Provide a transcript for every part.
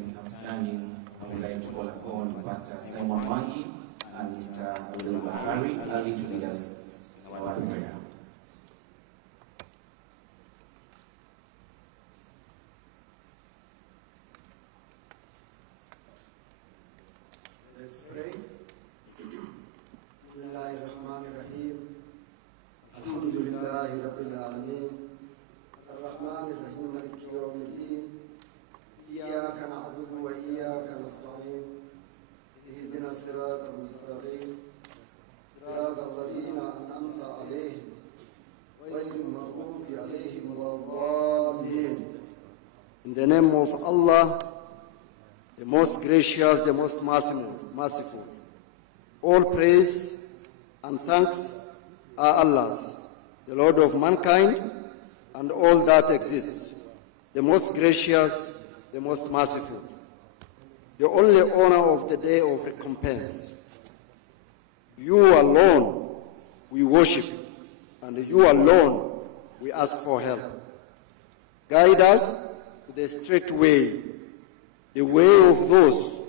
remains outstanding, I would like to call upon Pastor Simon Wangi and Mr. Abdul Bahari early to lead us in a word of prayer. Let's pray. Bismillahirrahmanirrahim. Alhamdulillahi Rabbil Alameen. Ar-Rahmanir-Rahim Maliki Yawmiddin. Iyyaka na'budu wa iyyaka nasta'in. Ihdina as-siratal mustaqim. Siratal ladzina an'amta 'alayhim ghayril maghdubi 'alayhim waladdallin. In the name of Allah, the most gracious, the most merciful. All praise and thanks are Allah's, the Lord of mankind and all that exists, the most gracious, the most merciful, the only honor of the day of recompense. You alone we worship, and you alone we ask for help. Guide us to the straight way, the way of those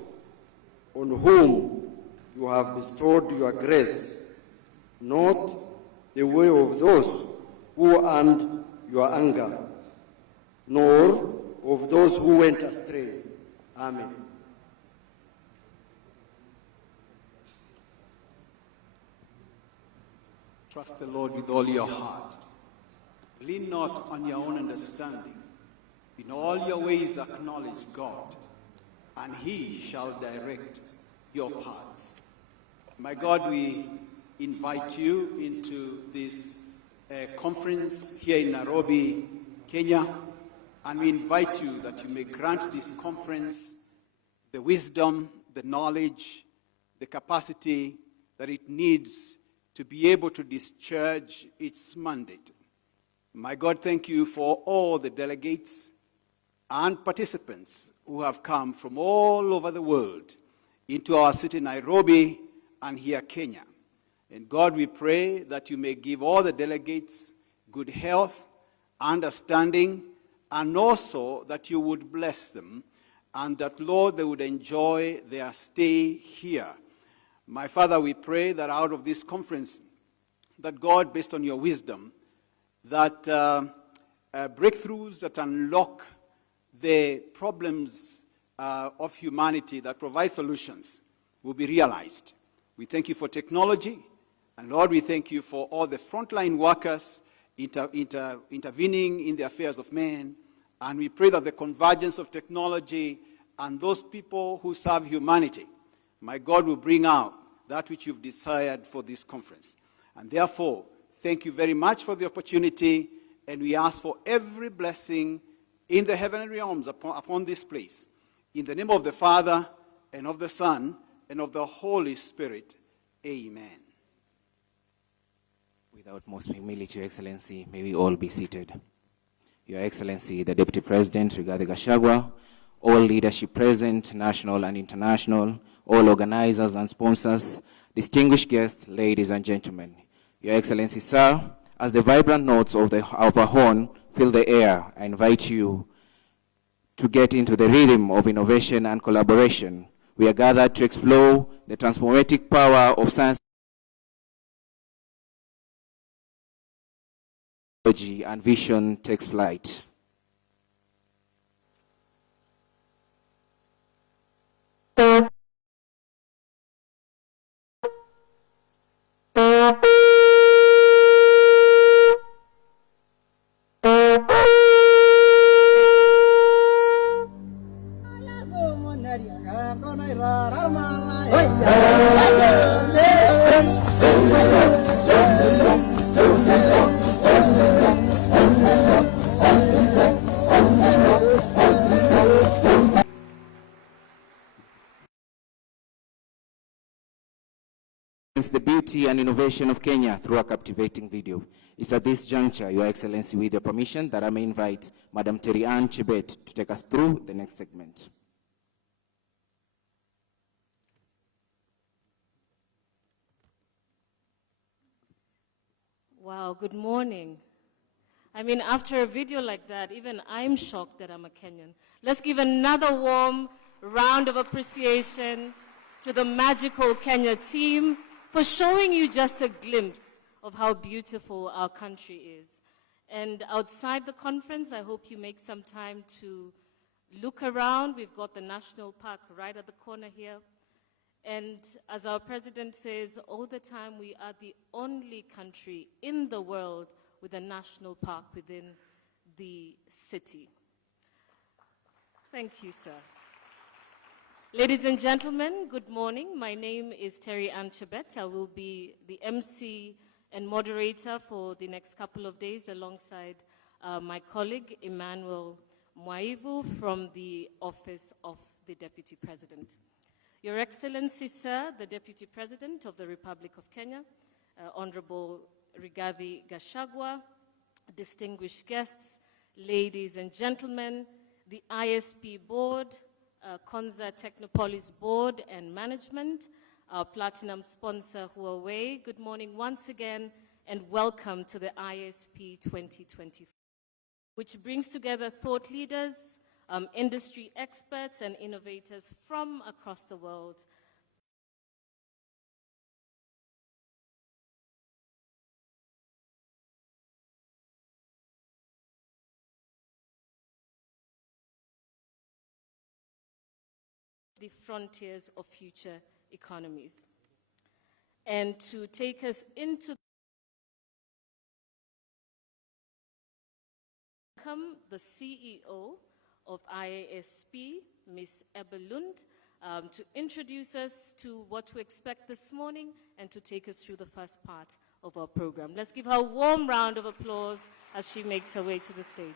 on whom you have bestowed your grace, not the way of those who earned your anger, nor of those who went astray. Amen. Trust the Lord with all your heart. Lean not on your own understanding. In all your ways acknowledge God, and He shall direct your paths. My God, we invite you into this conference here in Nairobi, Kenya, and we invite you that you may grant this conference the wisdom, the knowledge, the capacity that it needs to be able to discharge its mandate. My God, thank you for all the delegates and participants who have come from all over the world into our city, Nairobi, and here, Kenya. And God, we pray that you may give all the delegates good health, understanding, and also that you would bless them, and that, Lord, they would enjoy their stay here. My Father, we pray that out of this conference, that God, based on your wisdom, that breakthroughs that unlock the problems of humanity, that provide solutions, will be realized. We thank you for technology, and Lord, we thank you for all the frontline workers intervening in the affairs of men, and we pray that the convergence of technology and those people who serve humanity, my God, will bring out that which you've desired for this conference. And therefore, thank you very much for the opportunity, and we ask for every blessing in the heavenly realms upon this place. In the name of the Father, and of the Son, and of the Holy Spirit. Amen. Without most humility, Your Excellency, may we all be seated. Your Excellency, the Deputy President, Rigathi Gachagua, all leadership present, national and international, all organizers and sponsors, distinguished guests, ladies and gentlemen. Your Excellency, sir, as the vibrant notes of our horn fill the air, I invite you to get into the rhythm of innovation and collaboration. We are gathered to explore the transformative power of science and vision takes flight. The beauty and innovation of Kenya through a captivating video. It's at this juncture, Your Excellency, with your permission, that I may invite Madam Terry Ann Chebet to take us through the next segment. Wow, good morning. I mean, after a video like that, even I'm shocked that I'm a Kenyan. Let's give another warm round of appreciation to the magical Kenya team for showing you just a glimpse of how beautiful our country is. And outside the conference, I hope you make some time to look around. We've got the National Park right at the corner here. And as our president says all the time, we are the only country in the world with a national park within the city. Thank you, sir. Ladies and gentlemen, good morning. My name is Terry Ann Chebet. I will be the MC and moderator for the next couple of days alongside my colleague, Emmanuel Mwaivu, from the Office of the Deputy President. Your Excellency, sir, the Deputy President of the Republic of Kenya, Honorable Rigathi Gachagua, distinguished guests, ladies and gentlemen, the ISP Board, Konza Technopolis Board and Management, our platinum sponsor Huawei. Good morning once again and welcome to the ISP 2024, which brings together thought leaders, industry experts and innovators from across the world. The frontiers of future economies. And to take us into the CEO of IASP, Ms. Ebelund, to introduce us to what to expect this morning and to take us through the first part of our program. Let's give her a warm round of applause as she makes her way to the stage.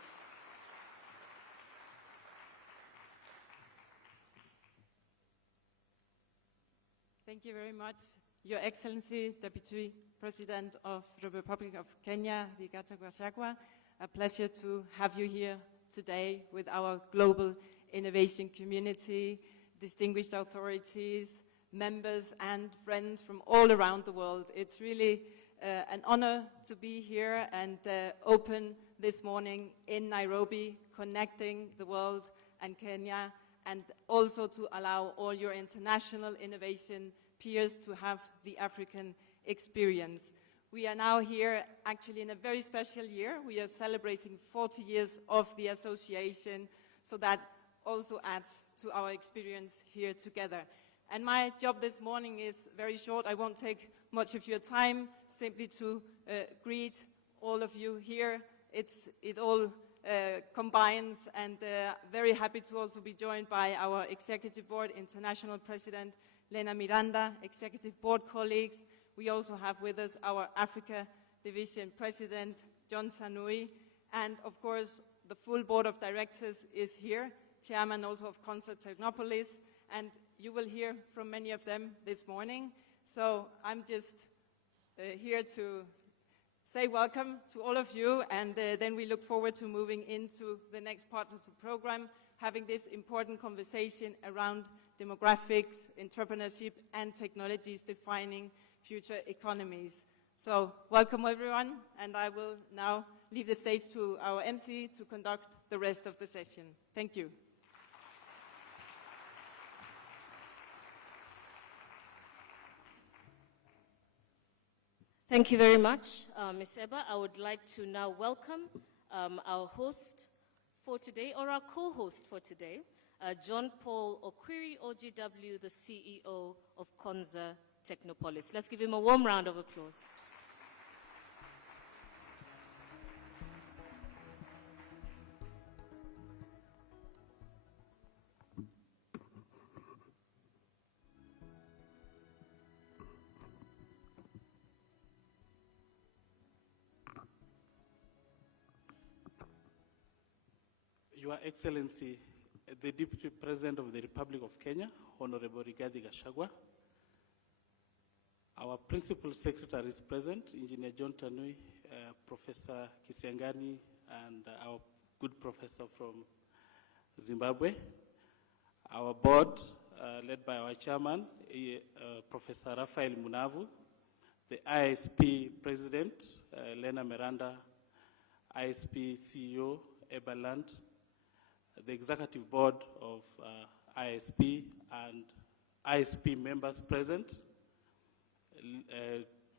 Thank you very much, Your Excellency, Deputy President of the Republic of Kenya, Rigathi Gachagua. A pleasure to have you here today with our global innovation community, distinguished authorities, members and friends from all around the world. It's really an honor to be here and open this morning in Nairobi, connecting the world and Kenya, and also to allow all your international innovation peers to have the African experience. We are now here actually in a very special year. We are celebrating 40 years of the association, so that also adds to our experience here together. And my job this morning is very short. I won't take much of your time, simply to greet all of you here. It all combines, and very happy to also be joined by our Executive Board International President, Lena Miranda, Executive Board colleagues. We also have with us our Africa Division President, John Sanui, and of course, the full Board of Directors is here, Chairman also of Konza Technopolis, and you will hear from many of them this morning. So I'm just here to say welcome to all of you, and then we look forward to moving into the next part of the program, having this important conversation around demographics, entrepreneurship, and technologies defining future economies. So welcome everyone, and I will now leave the stage to our MC to conduct the rest of the session. Thank you. Thank you very much, Ms. Eba. I would like to now welcome our host for today, or our co-host for today, John Paul Okwiri, OGW, the CEO of Konza Technopolis. Let's give him a warm round of applause. Your Excellency, the Deputy President of the Republic of Kenya, Honorable Rigathi Gachagua, our Principal Secretary is present, Engineer John Tanui, Professor Kisiangani, and our good professor from Zimbabwe. Our board, led by our chairman, Professor Raphael Munavu, the ISP President, Lena Miranda, ISP CEO, Eberland, the Executive Board of ISP and ISP members present,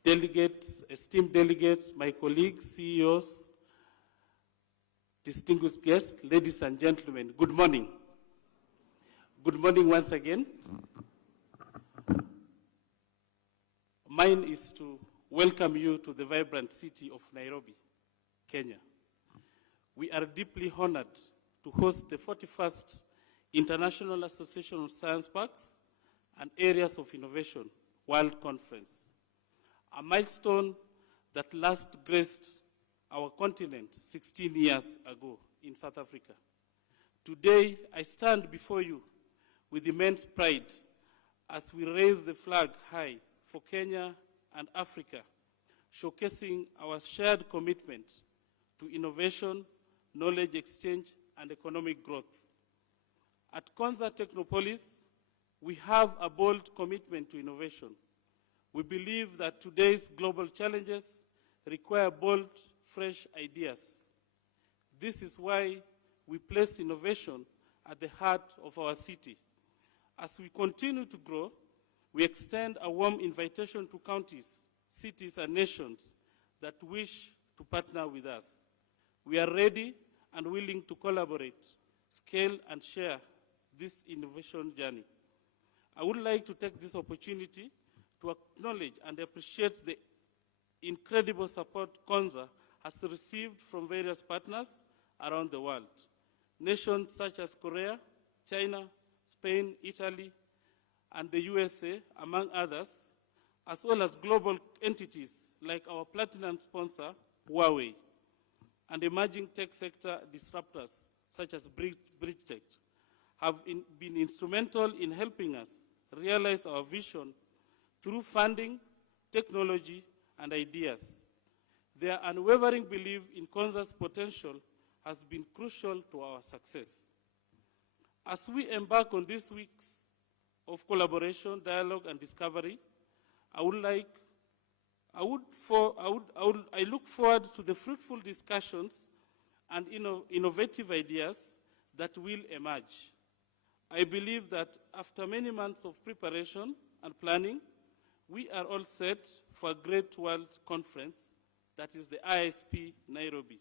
delegates, esteemed delegates, my colleagues, CEOs, distinguished guests, ladies and gentlemen, good morning. Good morning once again. Mine is to welcome you to the vibrant city of Nairobi, Kenya. We are deeply honored to host the 41st International Association of Science Parks and Areas of Innovation World Conference, a milestone that last graced our continent 16 years ago in South Africa. Today, I stand before you with immense pride as we raise the flag high for Kenya and Africa, showcasing our shared commitment to innovation, knowledge exchange, and economic growth. At Konza Technopolis, we have a bold commitment to innovation. We believe that today's global challenges require bold, fresh ideas. This is why we place innovation at the heart of our city. As we continue to grow, we extend a warm invitation to counties, cities, and nations that wish to partner with us. We are ready and willing to collaborate, scale, and share this innovation journey. I would like to take this opportunity to acknowledge and appreciate the incredible support Konza has received from various partners around the world. Nations such as Korea, China, Spain, Italy, and the USA, among others, as well as global entities like our platinum sponsor, Huawei, and emerging tech sector disruptors such as Bridgetech, have been instrumental in helping us realize our vision through funding, technology, and ideas. Their unwavering belief in Konza's potential has been crucial to our success. As we embark on these weeks of collaboration, dialogue, and discovery, I look forward to the fruitful discussions and innovative ideas that will emerge. I believe that after many months of preparation and planning, we are all set for a great world conference that is the ISP Nairobi.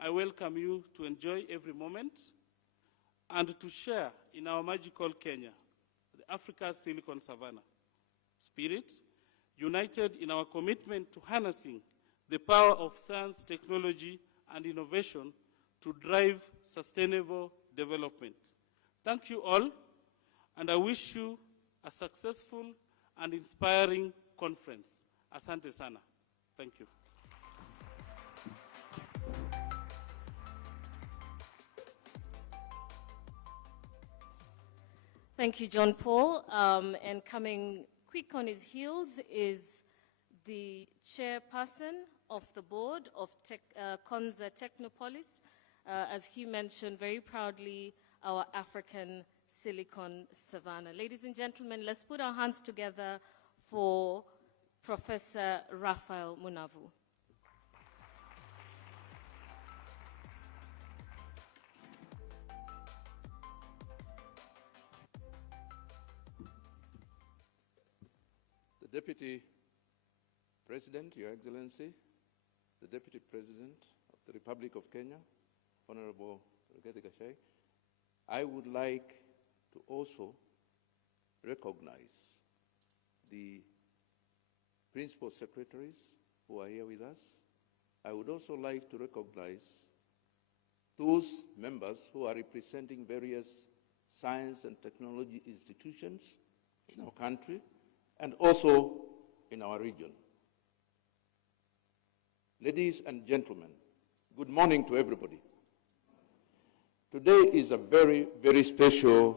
I welcome you to enjoy every moment and to share in our magical Kenya, the Africa's Silicon Savannah spirit, united in our commitment to harnessing the power of science, technology, and innovation to drive sustainable development. Thank you all, and I wish you a successful and inspiring conference. Asante sana. Thank you. Thank you, John Paul. And coming quick on his heels is the chairperson of the board of Konza Technopolis, as he mentioned very proudly, our African Silicon Savannah. Ladies and gentlemen, let's put our hands together for Professor Raphael Munavu. The Deputy President, Your Excellency, the Deputy President of the Republic of Kenya, Honorable Gachagua, I would like to also recognize the principal secretaries who are here with us. I would also like to recognize those members who are representing various science and technology institutions in our country and also in our region. Ladies and gentlemen, good morning to everybody. Today is a very, very special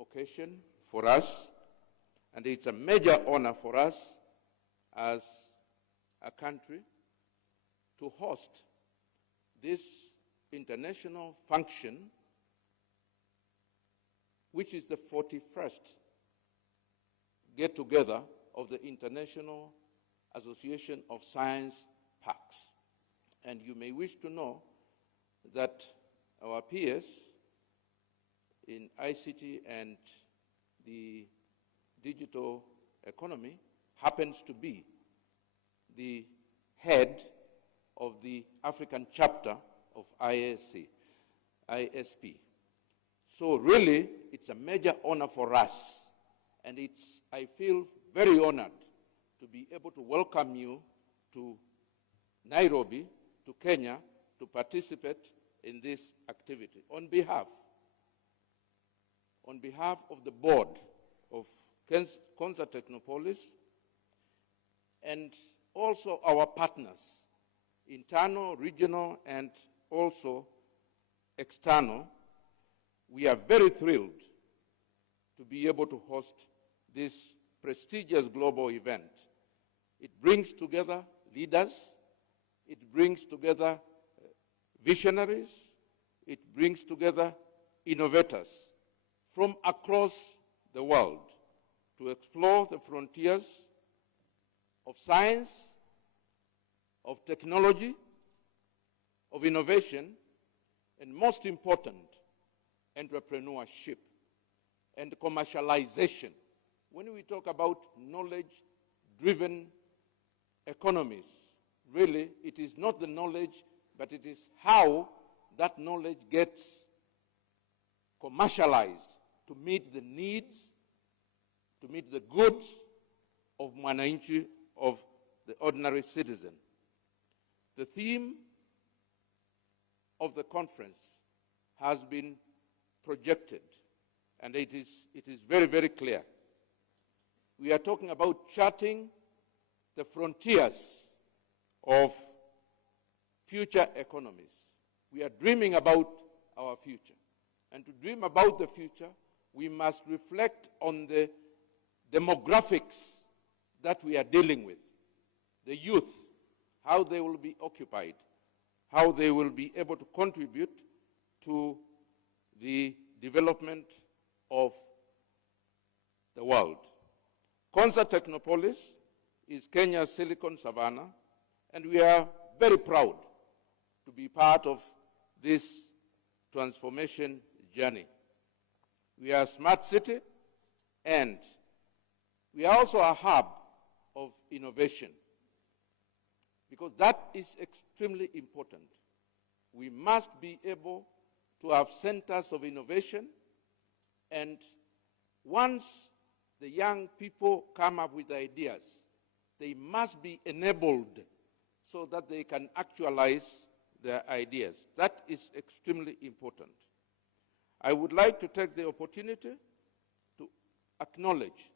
occasion for us, and it's a major honor for us as a country to host this international function, which is the 41st get-together of the International Association of Science Parks. And you may wish to know that our peers in ICT and the digital economy, happens to be the head of the African chapter of ISP. So really, it's a major honor for us, and I feel very honored to be able to welcome you to Nairobi, to Kenya, to participate in this activity. On behalf of the board of Konza Technopolis, and also our partners, internal, regional, and also external, we are very thrilled to be able to host this prestigious global event. It brings together leaders, it brings together visionaries, it brings together innovators from across the world to explore the frontiers of science, of technology, of innovation, and most important, entrepreneurship and commercialization. When we talk about knowledge-driven economies, really, it is not the knowledge, but it is how that knowledge gets commercialized to meet the needs, to meet the goods of mwananchi, of the ordinary citizen. The theme of the conference has been projected, and it is very, very clear. We are talking about charting the frontiers of future economies. We are dreaming about our future. And to dream about the future, we must reflect on the demographics that we are dealing with. The youth, how they will be occupied, how they will be able to contribute to the development of the world. Konza Technopolis is Kenya's Silicon Savannah, and we are very proud to be part of this transformation journey. We are a smart city, and we are also a hub of innovation, because that is extremely important. We must be able to have centers of innovation, and once the young people come up with ideas, they must be enabled so that they can actualize their ideas. That is extremely important. I would like to take the opportunity to acknowledge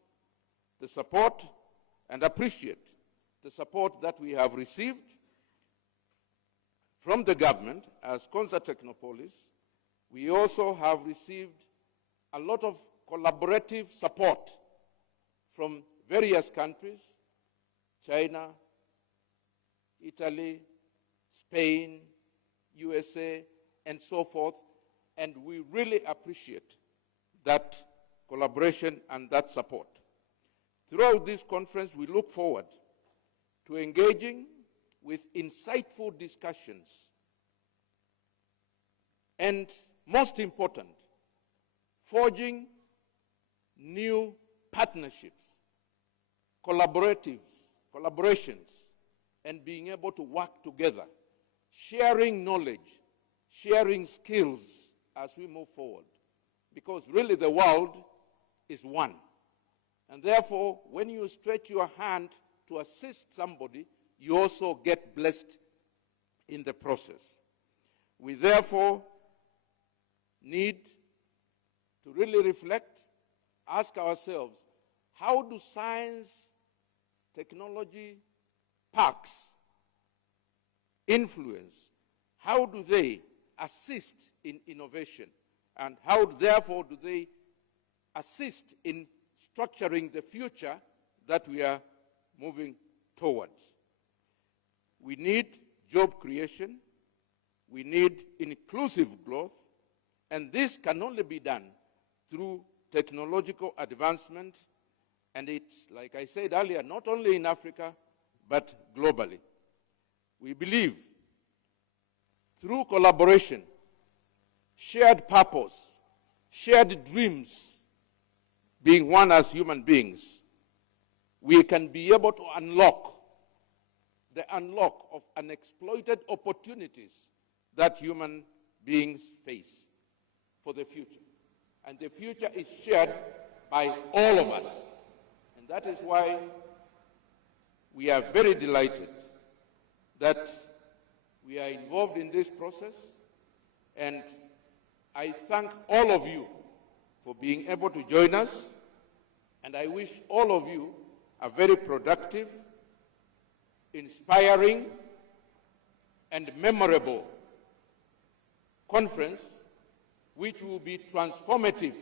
the support and appreciate the support that we have received from the government as Konza Technopolis. We also have received a lot of collaborative support from various countries, China, Italy, Spain, USA, and so forth, and we really appreciate that collaboration and that support. Throughout this conference, we look forward to engaging with insightful discussions and, most important, forging new partnerships, collaborations, and being able to work together, sharing knowledge, sharing skills as we move forward. Because really the world is one. And therefore, when you stretch your hand to assist somebody, you also get blessed in the process. We therefore need to really reflect, ask ourselves, how do science, technology, parks influence? How do they assist in innovation? And how, therefore, do they assist in structuring the future that we are moving towards? We need job creation. We need inclusive growth. And this can only be done through technological advancement. And it's, like I said earlier, not only in Africa, but globally. We believe through collaboration, shared purpose, shared dreams, being one as human beings, we can be able to unlock the unlock of unexploited opportunities that human beings face for the future. And the future is shared by all of us. And that is why we are very delighted that we are involved in this process. And I thank all of you for being able to join us. And I wish all of you a very productive, inspiring, and memorable conference, which will be transformative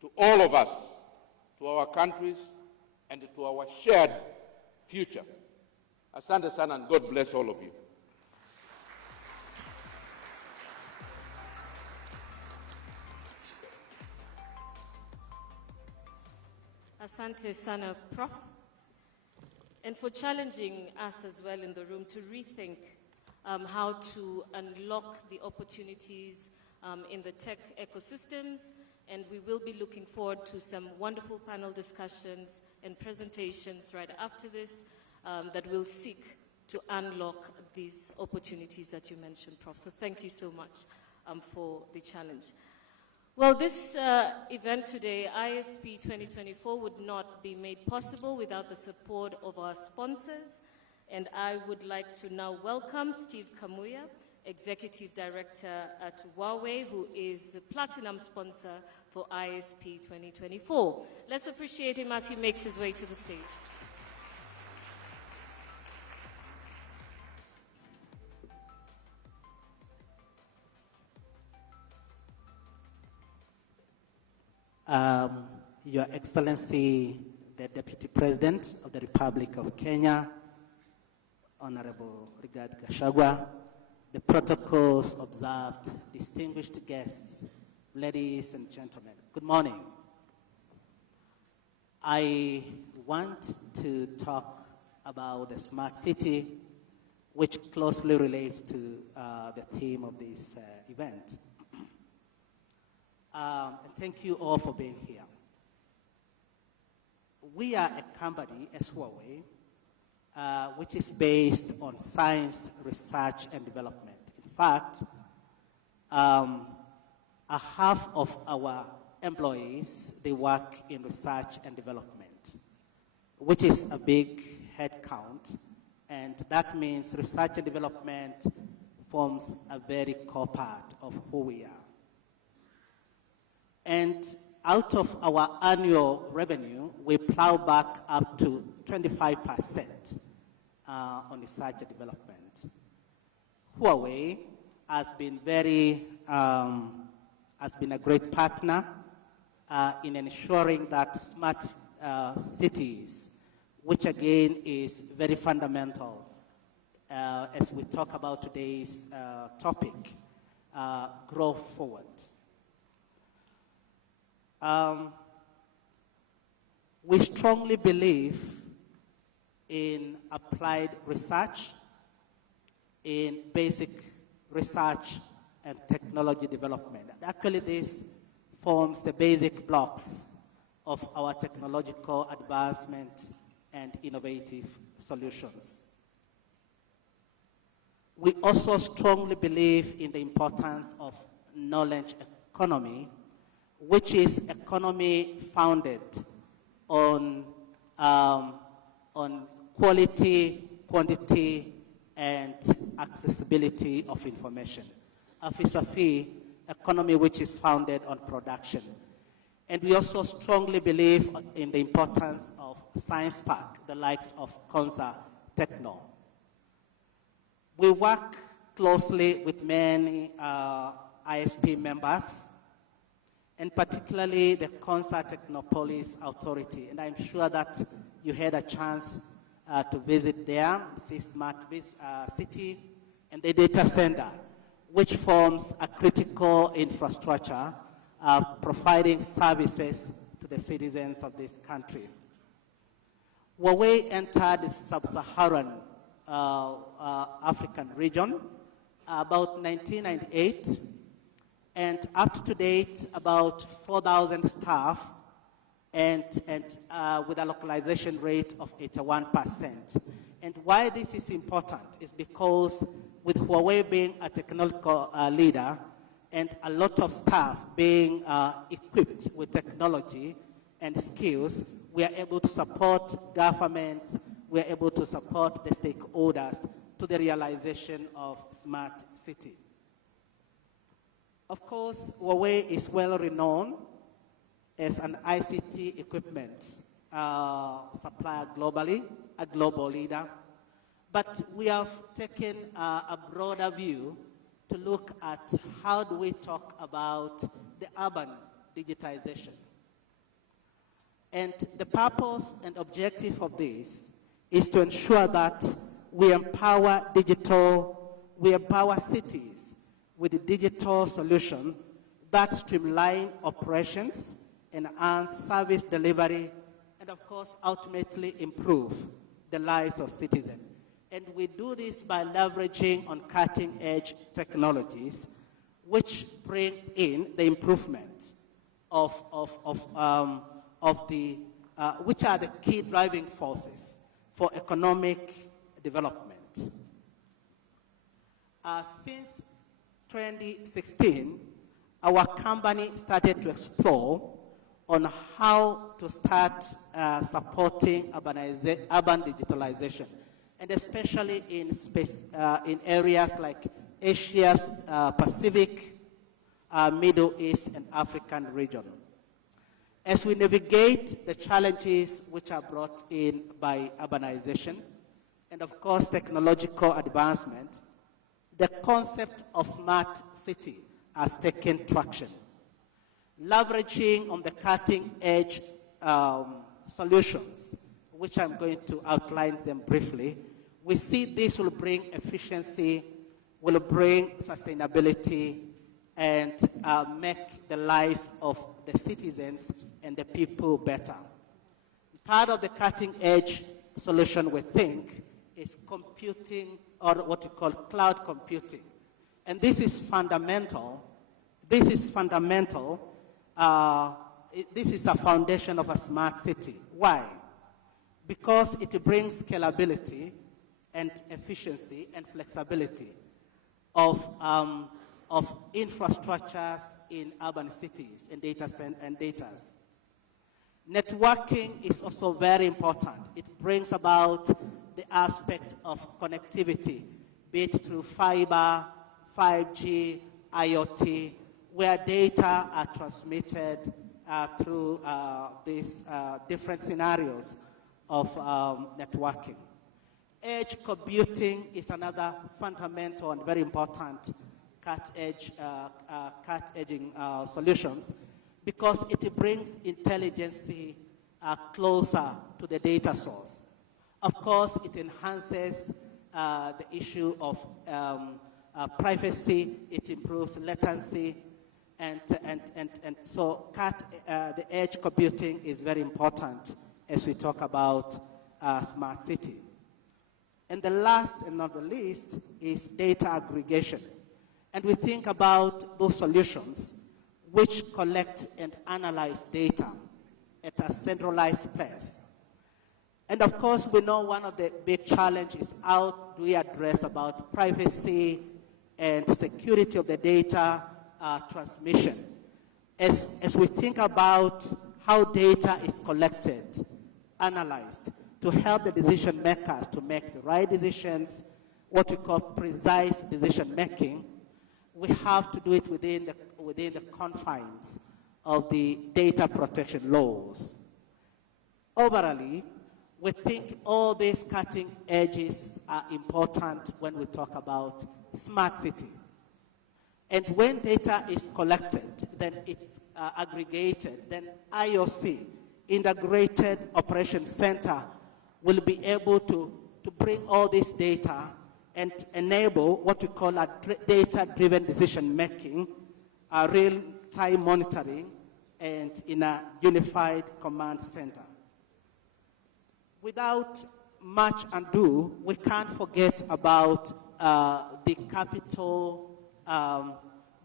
to all of us, to our countries, and to our shared future. Asante sana, and God bless all of you. Asante sana, Prof. And for challenging us as well in the room to rethink how to unlock the opportunities in the tech ecosystems. And we will be looking forward to some wonderful panel discussions and presentations right after this that will seek to unlock these opportunities that you mentioned, Prof. So thank you so much for the challenge. Well, this event today, ISP 2024, would not be made possible without the support of our sponsors. And I would like to now welcome Steve Kamuya, Executive Director at Huawei, who is the platinum sponsor for ISP 2024. Let's appreciate him as he makes his way to the stage. Your Excellency, the Deputy President of the Republic of Kenya, Honorable Rigathi Gachagua, the protocols observed, distinguished guests, ladies and gentlemen, good morning. I want to talk about the smart city, which closely relates to the theme of this event. And thank you all for being here. We are a company, as Huawei, which is based on science, research, and development. In fact, a half of our employees, they work in research and development, which is a big head count. And that means research and development forms a very core part of who we are. And out of our annual revenue, we plow back up to 25% on research and development. Huawei has been a great partner in ensuring that smart cities, which again is very fundamental as we talk about today's topic, grow forward. We strongly believe in applied research, in basic research and technology development. And actually, this forms the basic blocks of our technological advancement and innovative solutions. We also strongly believe in the importance of knowledge economy, which is economy founded on quality, quantity, and accessibility of information. A vis-a-vis economy which is founded on production. And we also strongly believe in the importance of science park, the likes of Consa Techno. We work closely with many ISP members, and particularly the Consa Technopolis Authority. And I'm sure that you had a chance to visit there, see Smart City, and the data center, which forms a critical infrastructure providing services to the citizens of this country. Huawei entered the sub-Saharan African region about 1998, And up to date, about 4,000 staff, and with a localization rate of 81%. And why this is important is because with Huawei being a technological leader and a lot of staff being equipped with technology and skills, we are able to support governments, we are able to support the stakeholders to the realization of smart city. Of course, Huawei is well renowned as an ICT equipment supplier globally, a global leader. But we have taken a broader view to look at how do we talk about the urban digitization. And the purpose and objective of this is to ensure that we empower cities with digital solutions that streamline operations, enhance service delivery, and of course, ultimately improve the lives of citizens. And we do this by leveraging on cutting-edge technologies, which brings in the improvement which are the key driving forces for economic development. Since 2016, our company started to explore on how to start supporting urban digitalization, and especially in areas like Asia's Pacific, Middle East, and African region. As we navigate the challenges which are brought in by urbanization and of course technological advancement, the concept of smart city has taken traction. Leveraging on the cutting edge solutions, which I'm going to outline them briefly, we see this will bring efficiency, will bring sustainability, and make the lives of the citizens and the people better. Part of the cutting edge solution, we think, is computing, or what we call cloud computing. And this is fundamental. This is fundamental. This is a foundation of a smart city. Why? Because it brings scalability and efficiency and flexibility of infrastructures in urban cities and data. Networking is also very important. It brings about the aspect of connectivity, be it through fiber, 5G, IoT, where data are transmitted through these different scenarios of networking. Edge computing is another fundamental and very important cut-edging solutions, because it brings intelligence closer to the data source. Of course, it enhances the issue of privacy, it improves latency, and so the edge computing is very important as we talk about smart city. And the last and not the least is data aggregation. And we think about those solutions which collect and analyze data at a centralized place. And of course, we know one of the big challenges is how do we address about privacy and security of the data transmission. As we think about how data is collected, analyzed, to help the decision makers to make the right decisions, what we call precise decision making, we have to do it within the confines of the data protection laws. Overall, we think all these cutting edges are important when we talk about smart city. And when data is collected, then it's aggregated, then IOC, Integrated Operations Center, will be able to bring all this data and enable what we call a data-driven decision-making, real-time monitoring, and in a unified command center. Without much ado, we can't forget about the capital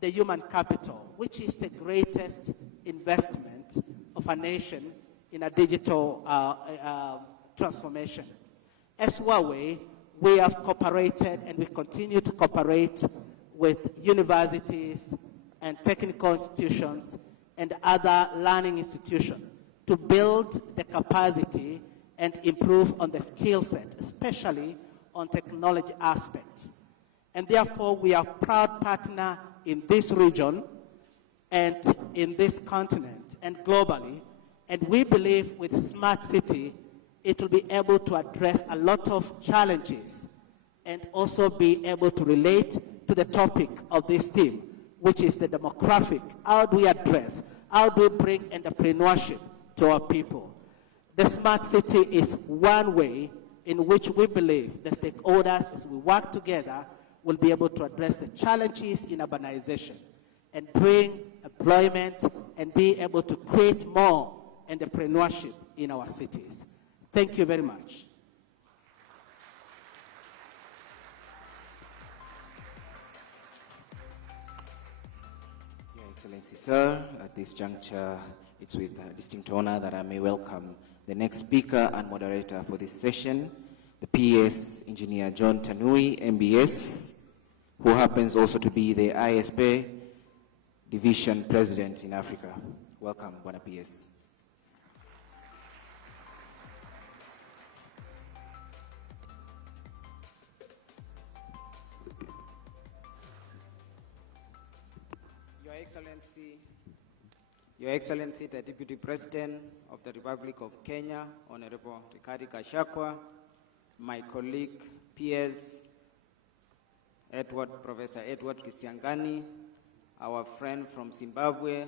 the human capital, which is the greatest investment of a nation in a digital transformation. As Huawei, we have cooperated and we continue to cooperate with universities and technical institutions and other learning institutions to build the capacity and improve on the skill set, especially on technology aspects. And therefore, we are a proud partner in this region and in this continent and globally. And we believe with Smart City, it will be able to address a lot of challenges and also be able to relate to the topic of this theme, which is the demographic. How do we address, how do we bring entrepreneurship to our people? The Smart City is one way in which we believe the stakeholders, as we work together, will be able to address the challenges in urbanization and bring employment and be able to create more entrepreneurship in our cities. Thank you very much. Your Excellency, sir, at this juncture, it's with distinct honor that I may welcome the next speaker and moderator for this session, the PS Engineer John Tanui, MBS, who happens also to be the ISP Division President in Africa. Welcome, Bwana PS. Your Excellency, the Deputy President of the Republic of Kenya, Honorable Rigathi Gachagua, my colleague, PS Professor Edward Kisiangani, our friend from Zimbabwe,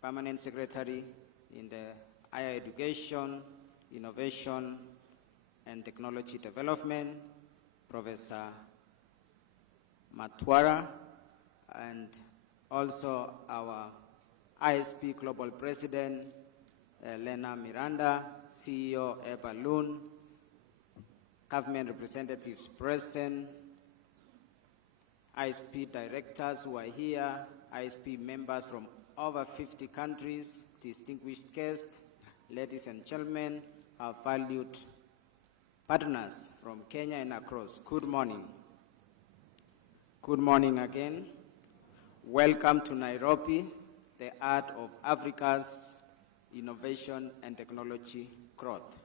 Permanent Secretary in the Higher Education, Innovation, and Technology Development, Professor Matwara, and also our ISP Global President, Lena Miranda, CEO Balloon, government representatives present, ISP directors who are here, ISP members from over 50 countries, distinguished guests, ladies and gentlemen, our valued partners from Kenya and across. Good morning. Good morning again. Welcome to Nairobi, the heart of Africa's innovation and technology growth.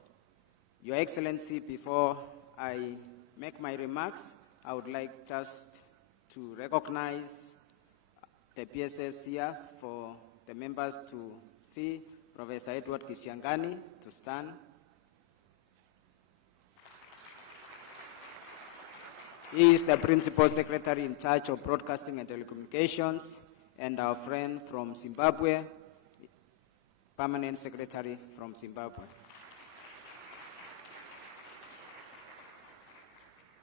Your Excellency, before I make my remarks, I would like just to recognize the PSS here for the members to see. Professor Edward Kisiangani to stand. He is the Principal Secretary in charge of Broadcasting and Telecommunications, and our friend from Zimbabwe, Permanent Secretary from Zimbabwe.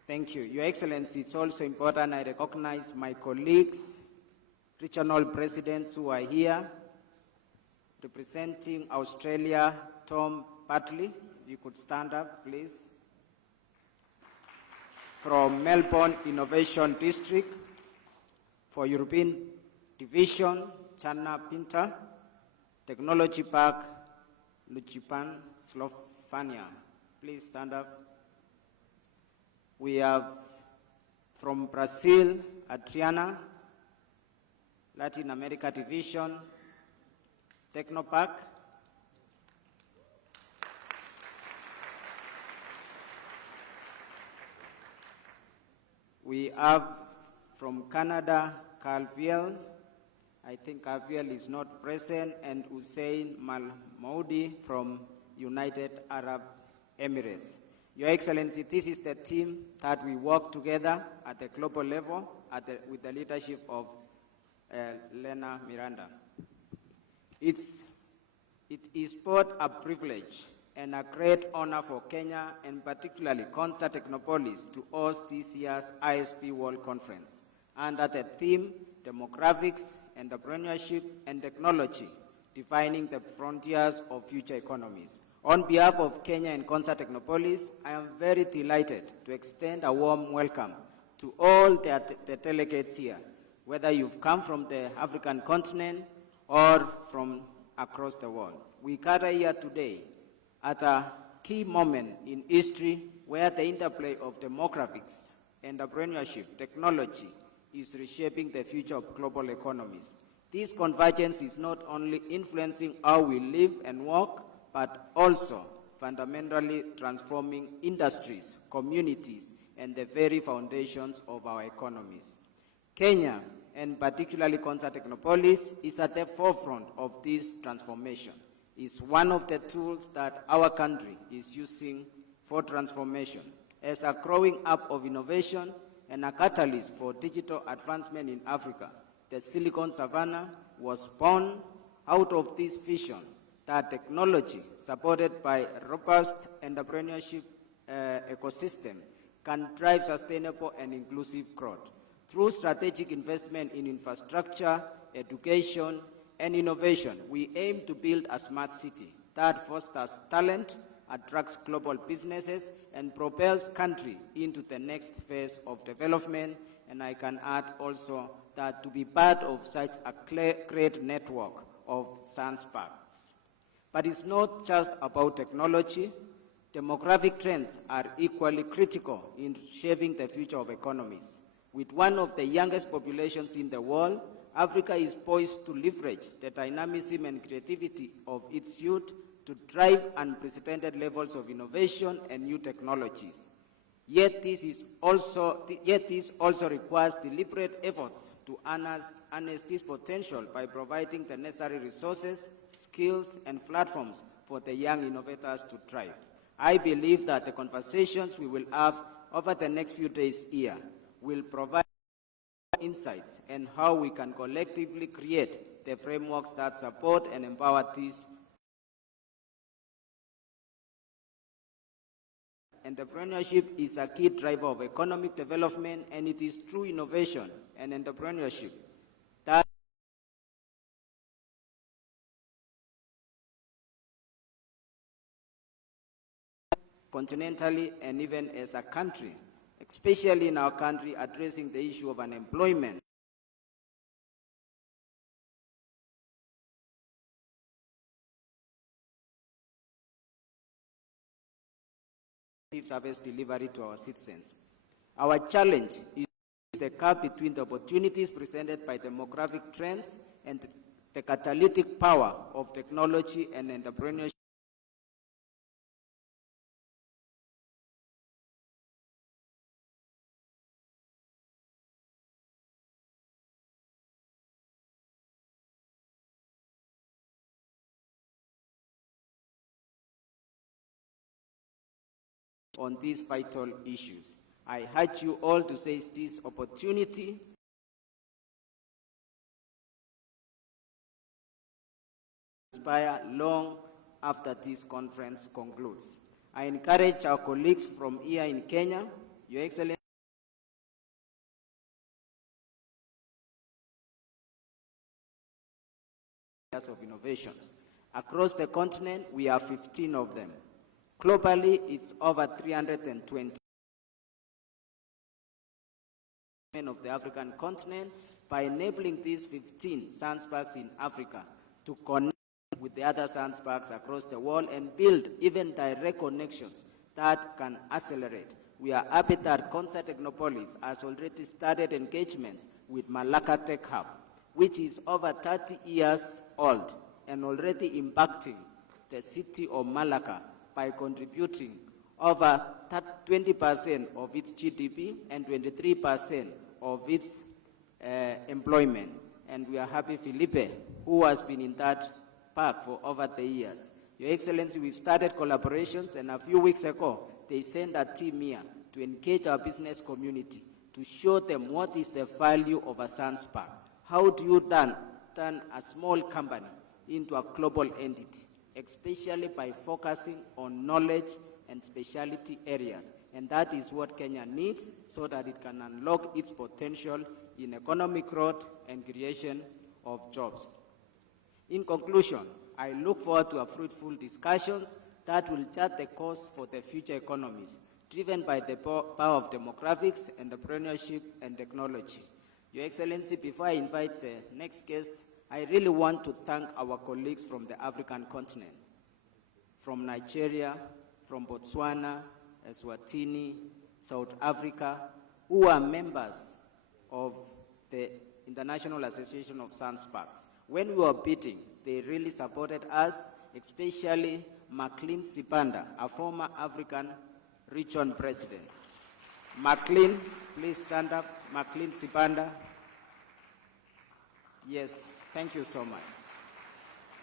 Thank you. Your Excellency, it's also important I recognize my colleagues, regional presidents who are here. Representing Australia, Tom Bartley, you could stand up, please. From Melbourne Innovation District, for European Division, Chana Pinta, Technology Park, Lucipan, Slovenia. Please stand up. We have from Brazil, Adriana, Latin America Division, Technopark. We have from Canada, Calviel. I think Calviel is not present, and Hussein Malmoudi from United Arab Emirates. Your Excellency, this is the team that we work together at the global level with the leadership of Lena Miranda. It is both a privilege and a great honor for Kenya, and particularly Konza Technopolis, to host this year's ISP World Conference under the theme Demographics, Entrepreneurship, and Technology, Defining the Frontiers of Future Economies. On behalf of Kenya and Konza Technopolis, I am very delighted to extend a warm welcome to all the delegates here, whether you've come from the African continent or from across the world. We gather here today at a key moment in history where the interplay of demographics, entrepreneurship, technology is reshaping the future of global economies. This convergence is not only influencing how we live and work, but also fundamentally transforming industries, communities, and the very foundations of our economies. Kenya, and particularly Konza Technopolis, is at the forefront of this transformation. It's one of the tools that our country is using for transformation as a growing up of innovation and a catalyst for digital advancement in Africa. The Silicon Savannah was born out of this vision that technology, supported by a robust entrepreneurship ecosystem, can drive sustainable and inclusive growth. Through strategic investment in infrastructure, education, and innovation, we aim to build a smart city that fosters talent, attracts global businesses, and propels country into the next phase of development. And I can add also that to be part of such a great network of science parks. But it's not just about technology. Demographic trends are equally critical in shaping the future of economies. With one of the youngest populations in the world, Africa is poised to leverage the dynamism and creativity of its youth to drive unprecedented levels of innovation and new technologies. Yet this also requires deliberate efforts to harness this potential by providing the necessary resources, skills, and platforms for the young innovators to thrive. I believe that the conversations we will have over the next few days here will provide insights and how we can collectively create the frameworks that support and empower these. Entrepreneurship is a key driver of economic development, and it is through innovation and entrepreneurship that continentally and even as a country, especially in our country, addressing the issue of unemployment. Service delivery to our citizens. Our challenge is the gap between the opportunities presented by demographic trends and the catalytic power of technology and entrepreneurship. On these vital issues, I urge you all to seize this opportunity to inspire long after this conference concludes. I encourage our colleagues from here in Kenya, Your Excellency, of innovations. Across the continent, we have 15 of them. Globally, it's over 320 of the African continent by enabling these 15 science parks in Africa to connect with the other science parks across the world and build even direct connections that can accelerate. We are happy that Konza Technopolis has already started engagements with Malacca Tech Hub, which is over 30 years old and already impacting the city of Malacca by contributing over 20% of its GDP and 23% of its employment. And we are happy Felipe, who has been in that park for over the years. Your Excellency, we've started collaborations, and a few weeks ago, they sent a team here to engage our business community to show them what is the value of a science park. How do you turn a small company into a global entity, especially by focusing on knowledge and specialty areas. And that is what Kenya needs so that it can unlock its potential in economic growth and creation of jobs. In conclusion, I look forward to a fruitful discussions that will chart the course for the future economies, driven by the power of demographics, entrepreneurship, and technology. Your Excellency, before I invite the next guest, I really want to thank our colleagues from the African continent, from Nigeria, from Botswana, Eswatini, South Africa, who are members of the International Association of Sunsparks. When we were bidding, they really supported us, especially McLean Sipanda, a former African region president. McLean, please stand up. McLean Sipanda. Yes, thank you so much.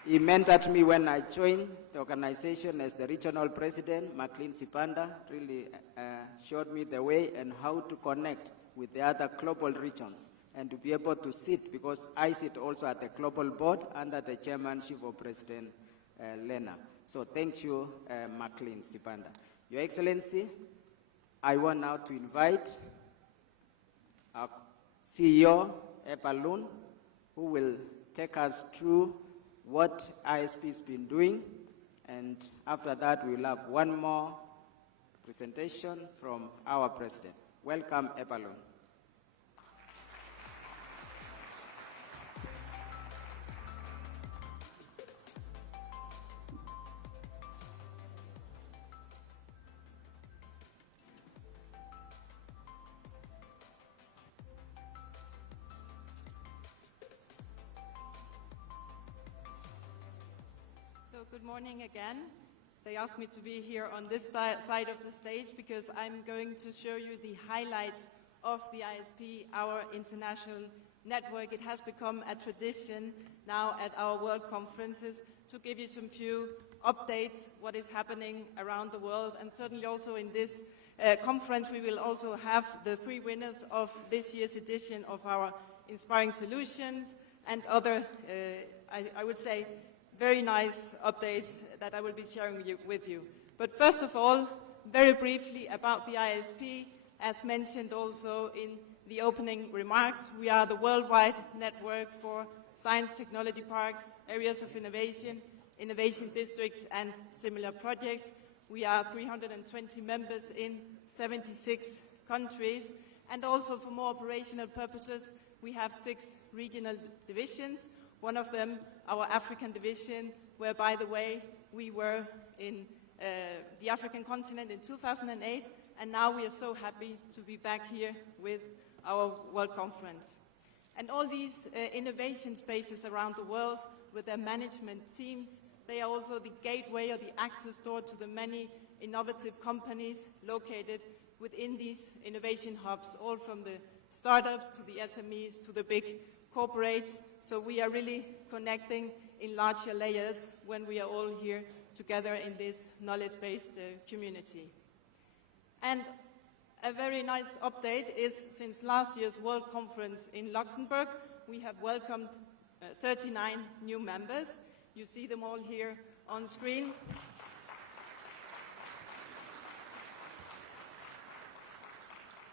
He mentored me when I joined the organization as the regional president. McLean Sipanda really showed me the way and how to connect with the other global regions and to be able to sit, because I sit also at the global board under the chairmanship of President Lena. So thank you, McLean Sipanda. Your Excellency, I want now to invite our CEO, Epalun, who will take us through what ISP has been doing, and after that we'll have one more presentation from our president. Welcome, Epalun. Good morning again. They asked me to be here on this side of the stage because I'm going to show you the highlights of the ISP, our international network. It has become a tradition now at our world conferences to give you some few updates, what is happening around the world, and certainly also in this conference we will also have the 3 winners of this year's edition of our Inspiring Solutions and other, I would say, very nice updates that I will be sharing with you. But first of all, very briefly about the ISP, as mentioned also in the opening remarks, we are the worldwide network for science technology parks, areas of innovation, innovation districts and similar projects. We are 320 members in 76 countries, and also for more operational purposes, we have 6 regional divisions. One of them, our African division, where, by the way, we were in the African continent in 2008, and now we are so happy to be back here with our World Conference. And all these innovation spaces around the world with their management teams, they are also the gateway or the access door to the many innovative companies located within these innovation hubs, all from the startups to the SMEs to the big corporates. So we are really connecting in larger layers when we are all here together in this knowledge-based community. And a very nice update is, since last year's World Conference in Luxembourg, we have welcomed 39 new members. You see them all here on screen.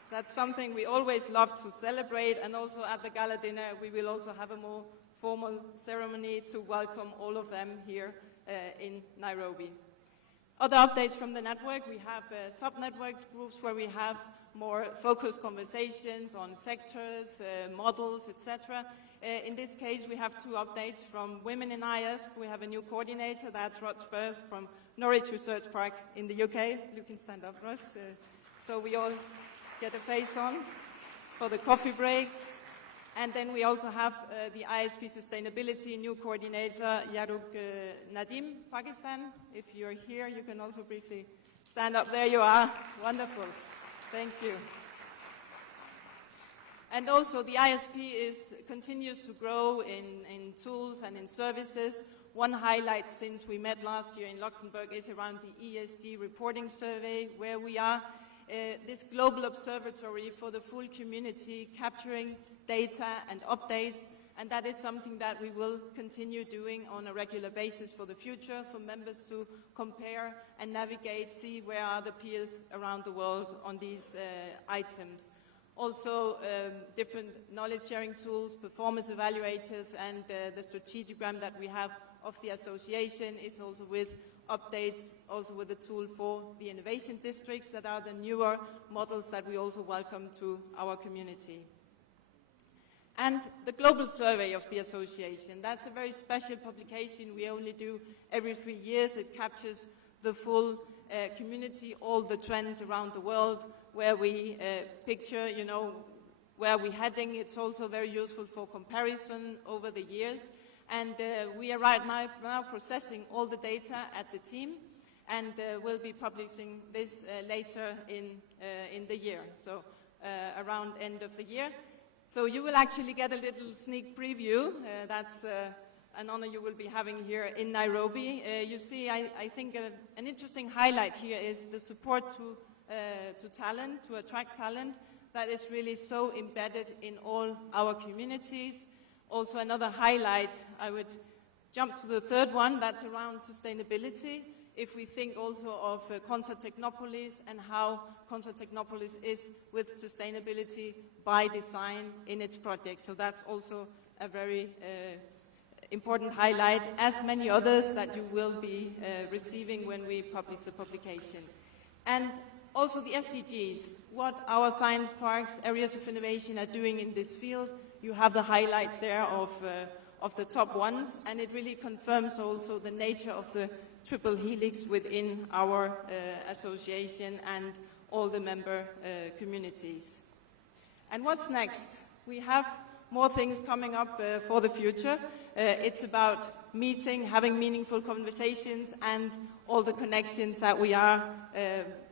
That's something we always love to celebrate, and also at the gala dinner we will also have a more formal ceremony to welcome all of them here in Nairobi. Other updates from the network, we have sub-networks groups where we have more focused conversations on sectors, models, etc. In this case we have 2 updates from Women in ISP. We have a new coordinator, that's Rod Spurs from Norwich Research Park in the UK. You can stand up, Ross, so we all get a face on for the coffee breaks. And then we also have the ISP Sustainability new coordinator, Yaruk Nadim, Pakistan. If you're here, you can also briefly stand up. There you are. Wonderful. Thank you. And also the ISP continues to grow in tools and in services. One highlight since we met last year in Luxembourg is around the ESG reporting survey, where we are this global observatory for the full community, capturing data and updates, and that is something that we will continue doing on a regular basis for the future, for members to compare and navigate, see where are the peers around the world on these items. Also, different knowledge sharing tools, performance evaluators, and the strategogram that we have of the association is also with updates, also with a tool for the innovation districts that are the newer models that we also welcome to our community. And the global survey of the association, that's a very special publication we only do every 3 years. It captures the full community, all the trends around the world, where we picture, you know, where we're heading. It's also very useful for comparison over the years. And we are right now processing all the data at the team, and we'll be publishing this later in the year, so around end of the year. So you will actually get a little sneak preview. That's an honor you will be having here in Nairobi. You see, I think an interesting highlight here is the support to talent, to attract talent, that is really so embedded in all our communities. Also another highlight, I would jump to the third one, that's around sustainability. If we think also of Concert Technopolis and how Concert Technopolis is with sustainability by design in its project. So that's also a very important highlight, as many others that you will be receiving when we publish the publication. And also the SDGs, what our science parks, areas of innovation are doing in this field. You have the highlights there of the top ones, and it really confirms also the nature of the triple helix within our association and all the member communities. And what's next? We have more things coming up for the future. It's about meeting, having meaningful conversations, and all the connections that we are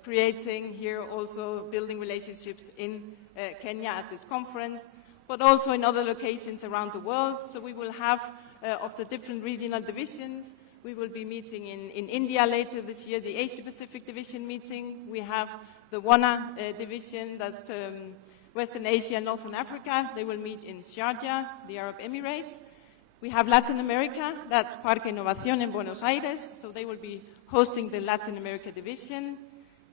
creating here, also building relationships in Kenya at this conference, but also in other locations around the world. So we will have, of the different regional divisions, we will be meeting in India later this year, the Asia-Pacific Division meeting. We have the WANA division, that's Western Asia and Northern Africa. They will meet in Sharjah, the Arab Emirates. We have Latin America, that's Parque Innovación in Buenos Aires, so they will be hosting the Latin America division.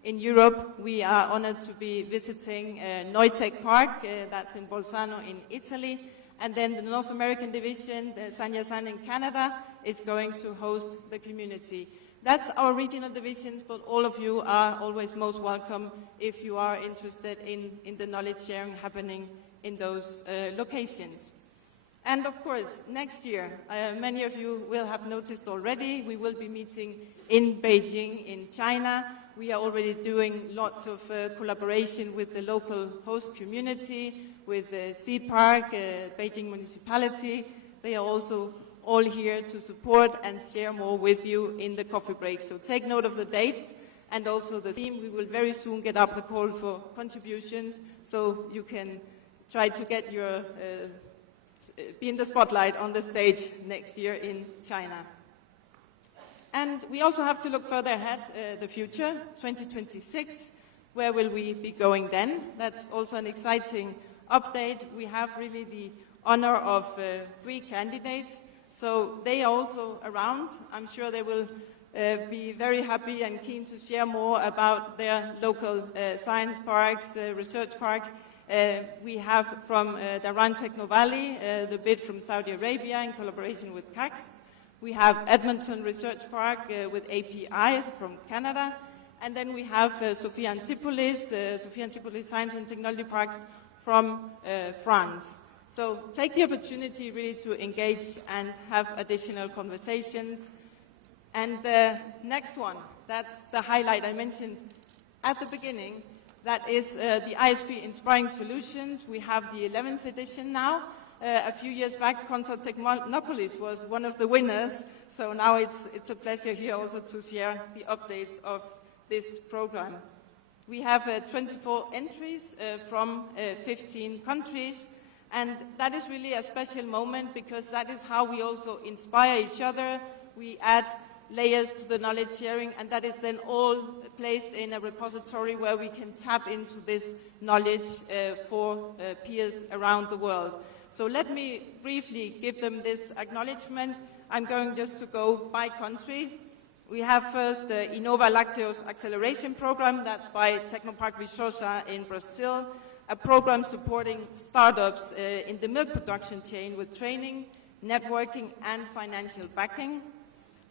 In Europe, we are honored to be visiting Neutech Park, that's in Bolzano in Italy. And then the North American division, the San in Canada, is going to host the community. That's our regional divisions, but all of you are always most welcome if you are interested in the knowledge sharing happening in those locations. And of course, next year, many of you will have noticed already, we will be meeting in Beijing, in China. We are already doing lots of collaboration with the local host community, with Sea Park, Beijing municipality. They are also all here to support and share more with you in the coffee break. So take note of the dates and also the theme. We will very soon get up the call for contributions, so you can try to get your be in the spotlight on the stage next year in China. And we also have to look further ahead, the future, 2026. Where will we be going then? That's also an exciting update. We have really the honor of 3 candidates. So they are also around. I'm sure they will be very happy and keen to share more about their local science parks, research park. We have from Dharan Techno Valley, the bid from Saudi Arabia in collaboration with CAX. We have Edmonton Research Park with API from Canada. And then we have Sophia Antipolis Science and Technology Parks from France. So take the opportunity really to engage and have additional conversations. And next one, that's the highlight I mentioned at the beginning. That is the ISP Inspiring Solutions. We have the 11th edition now. A few years back, Concert Technopolis was one of the winners. So now it's a pleasure here also to share the updates of this program. We have 24 entries from 15 countries. And that is really a special moment because that is how we also inspire each other. We add layers to the knowledge sharing, and that is then all placed in a repository where we can tap into this knowledge for peers around the world. So let me briefly give them this acknowledgement. I'm going just to go by country. We have first the Innova Lacteos Acceleration Program, that's by Tecnopark Viçosa in Brazil, a program supporting startups in the milk production chain with training, networking, and financial backing.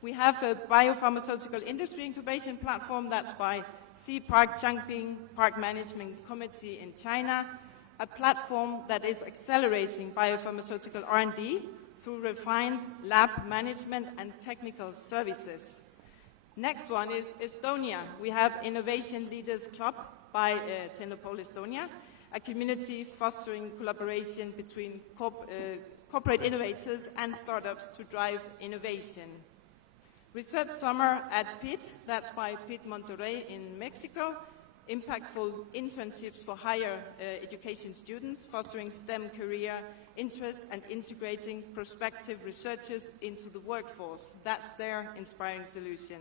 We have a biopharmaceutical industry incubation platform that's by Sea Park Changping Park Management Committee in China. a platform that is accelerating biopharmaceutical R&D through refined lab management and technical services. Next one is Estonia. We have Innovation Leaders Club by Tenopol Estonia, a community fostering collaboration between corporate innovators and startups to drive innovation. Research Summer at PIT, that's by PIT Monterrey in Mexico, impactful internships for higher education students, fostering STEM career interest and integrating prospective researchers into the workforce. That's their inspiring solution.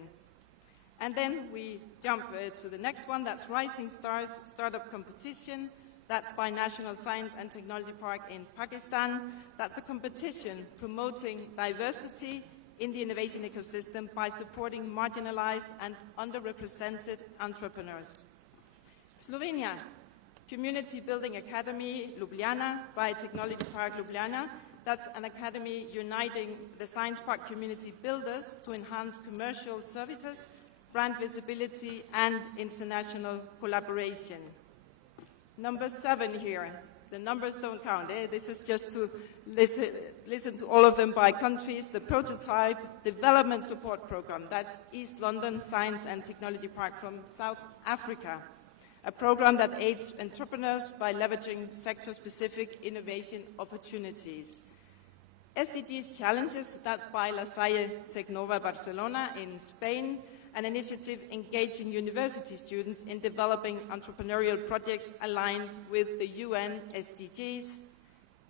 And then we jump to the next one, that's Rising Stars Startup Competition. That's by National Science and Technology Park in Pakistan. That's a competition promoting diversity in the innovation ecosystem by supporting marginalized and underrepresented entrepreneurs. Slovenia, Community Building Academy Ljubljana by Technology Park Ljubljana. That's an academy uniting the science park community builders to enhance commercial services, brand visibility, and international collaboration. Number 7 here. The numbers don't count. This is just to listen to all of them by countries. The Prototype Development Support Program. That's East London Science and Technology Park from South Africa. A program that aids entrepreneurs by leveraging sector-specific innovation opportunities. SDGs Challenges, that's by La Salle Tecnova Barcelona in Spain, an initiative engaging university students in developing entrepreneurial projects aligned with the UN SDGs.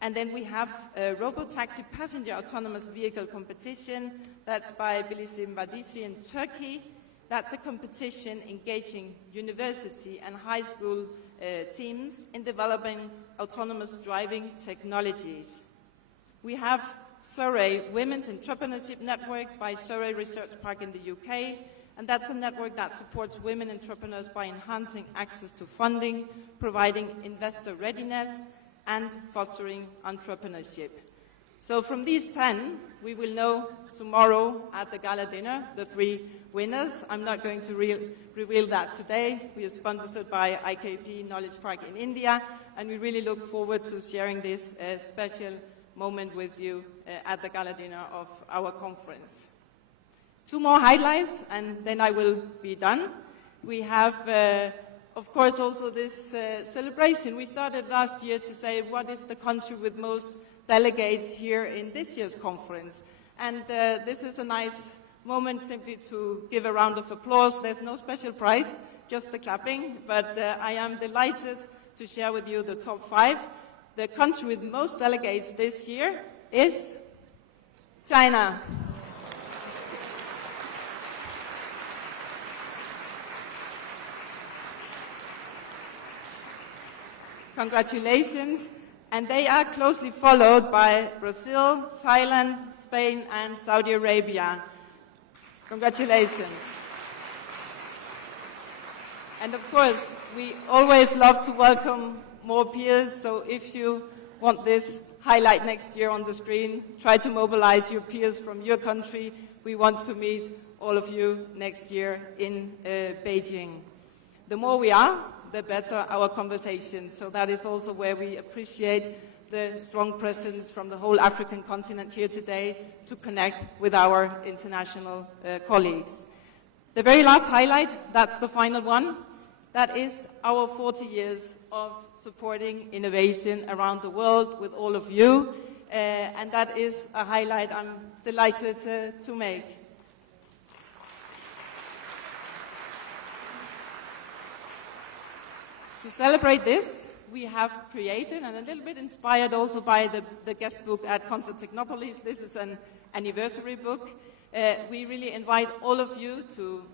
And then we have a robotaxi passenger autonomous vehicle competition, that's by Bilisim Vadisi in Turkey. That's a competition engaging university and high school teams in developing autonomous driving technologies. We have Surrey Women's Entrepreneurship Network by Surrey Research Park in the UK, and that's a network that supports women entrepreneurs by enhancing access to funding, providing investor readiness, and fostering entrepreneurship. So from these 10, we will know tomorrow at the gala dinner the 3 winners. I'm not going to reveal that today. We are sponsored by IKP Knowledge Park in India, and we really look forward to sharing this special moment with you at the gala dinner of our conference. 2 more highlights, and then I will be done. We have, of course, also this celebration. We started last year to say, what is the country with most delegates here in this year's conference? And this is a nice moment simply to give a round of applause. There's no special prize, just the clapping, but I am delighted to share with you the top 5. The country with most delegates this year is China. Congratulations. And they are closely followed by Brazil, Thailand, Spain, and Saudi Arabia. Congratulations. And of course, we always love to welcome more peers, so if you want this highlight next year on the screen, try to mobilize your peers from your country. We want to meet all of you next year in Beijing. The more we are, the better our conversation. So that is also where we appreciate the strong presence from the whole African continent here today to connect with our international colleagues. The very last highlight, that's the final one, that is our 40 years of supporting innovation around the world with all of you, and that is a highlight I'm delighted to make. To celebrate this, we have created, and a little bit inspired also by the guest book at Concert Technopolis, this is an anniversary book. We really invite all of you to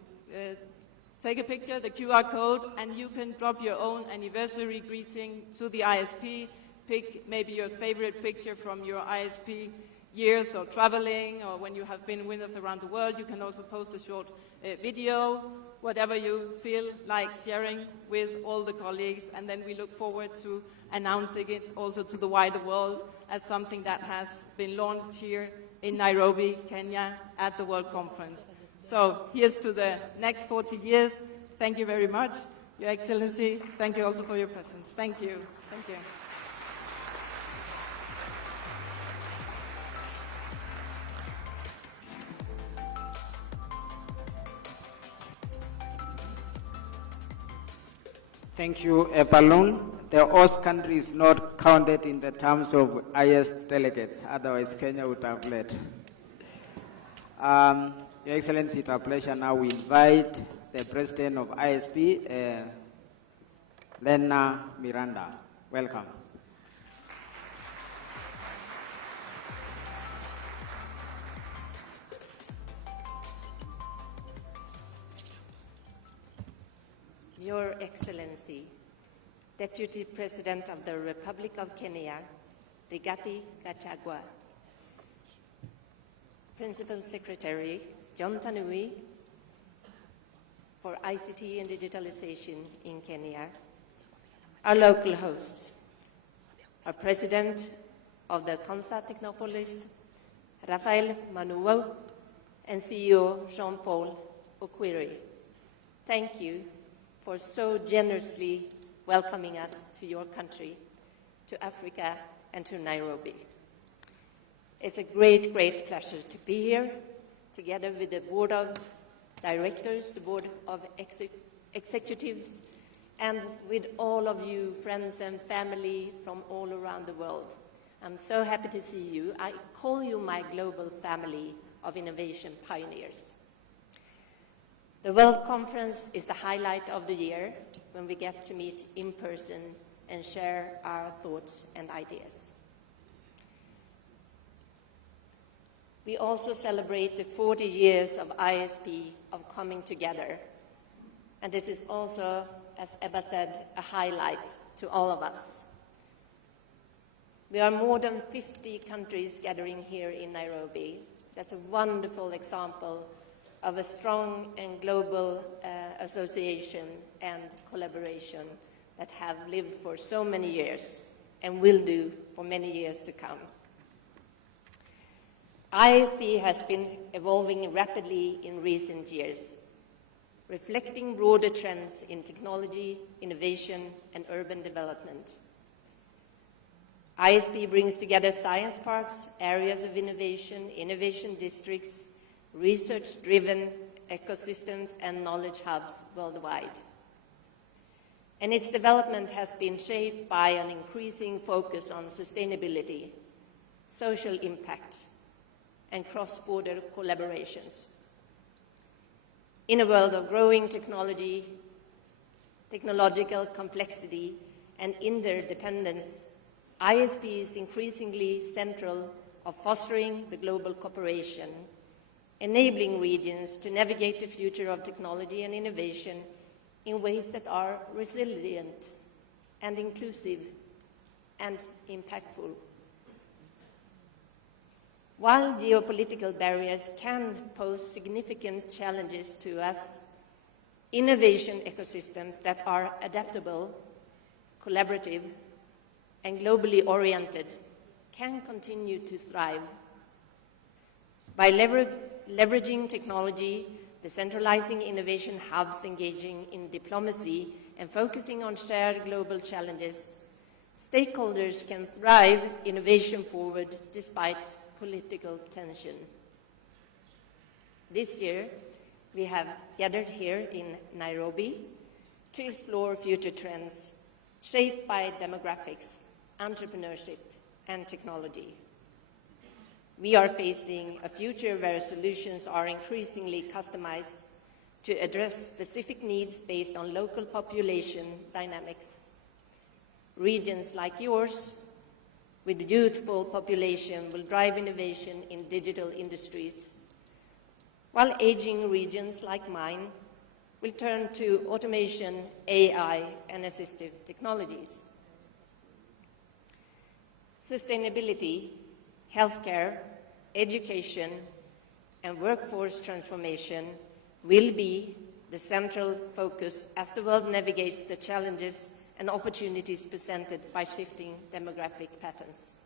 take a picture, the QR code, and you can drop your own anniversary greeting to the ISP. Pick maybe your favorite picture from your ISP years or traveling, or when you have been with us around the world. You can also post a short video, whatever you feel like sharing with all the colleagues, and then we look forward to announcing it also to the wider world as something that has been launched here in Nairobi, Kenya, at the World Conference. So here's to the next 40 years. Thank you very much Your Excellency, thank you also for your presence. Thank you. Thank you. Thank you, Epalon. The host country is not counted in the terms of highest delegates, otherwise Kenya would have led. Your Excellency, it's a pleasure now we invite the President of ISP, Lena Miranda. Welcome. Your Excellency, Deputy President of the Republic of Kenya, Rigathi Gachagua, Principal Secretary John Tanui for ICT and Digitalization in Kenya, our local host, our President of the Konsa Technopolis, Rafael Manuel, and CEO Jean-Paul Okwiri. Thank you for so generously welcoming us to your country, to Africa, and to Nairobi. It's a great, great pleasure to be here, together with the Board of Directors, the Board of Executives, and with all of you, friends and family from all around the world. I'm so happy to see you. I call you my global family of innovation pioneers. The World Conference is the highlight of the year when we get to meet in person and share our thoughts and ideas. We also celebrate the 40 years of ISP of coming together. And this is also, as Ebba said, a highlight to all of us. We are more than 50 countries gathering here in Nairobi. That's a wonderful example of a strong and global association and collaboration that have lived for so many years and will do for many years to come. ISP has been evolving rapidly in recent years, reflecting broader trends in technology, innovation, and urban development. ISP brings together science parks, areas of innovation, innovation districts, research-driven ecosystems, and knowledge hubs worldwide. And its development has been shaped by an increasing focus on sustainability, social impact, and cross-border collaborations. In a world of growing technology, technological complexity, and interdependence, ISP is increasingly central of fostering the global cooperation, enabling regions to navigate the future of technology and innovation in ways that are resilient and inclusive and impactful. While geopolitical barriers can pose significant challenges to us, innovation ecosystems that are adaptable, collaborative, and globally oriented can continue to thrive. By leveraging technology, decentralizing innovation hubs, engaging in diplomacy, and focusing on shared global challenges, stakeholders can drive innovation forward despite political tension. This year, we have gathered here in Nairobi to explore future trends shaped by demographics, entrepreneurship, and technology. We are facing a future where solutions are increasingly customized to address specific needs based on local population dynamics. Regions like yours, with youthful population, will drive innovation in digital industries, while aging regions like mine will turn to automation, AI, and assistive technologies. Sustainability, healthcare, education, and workforce transformation will be the central focus as the world navigates the challenges and opportunities presented by shifting demographic patterns.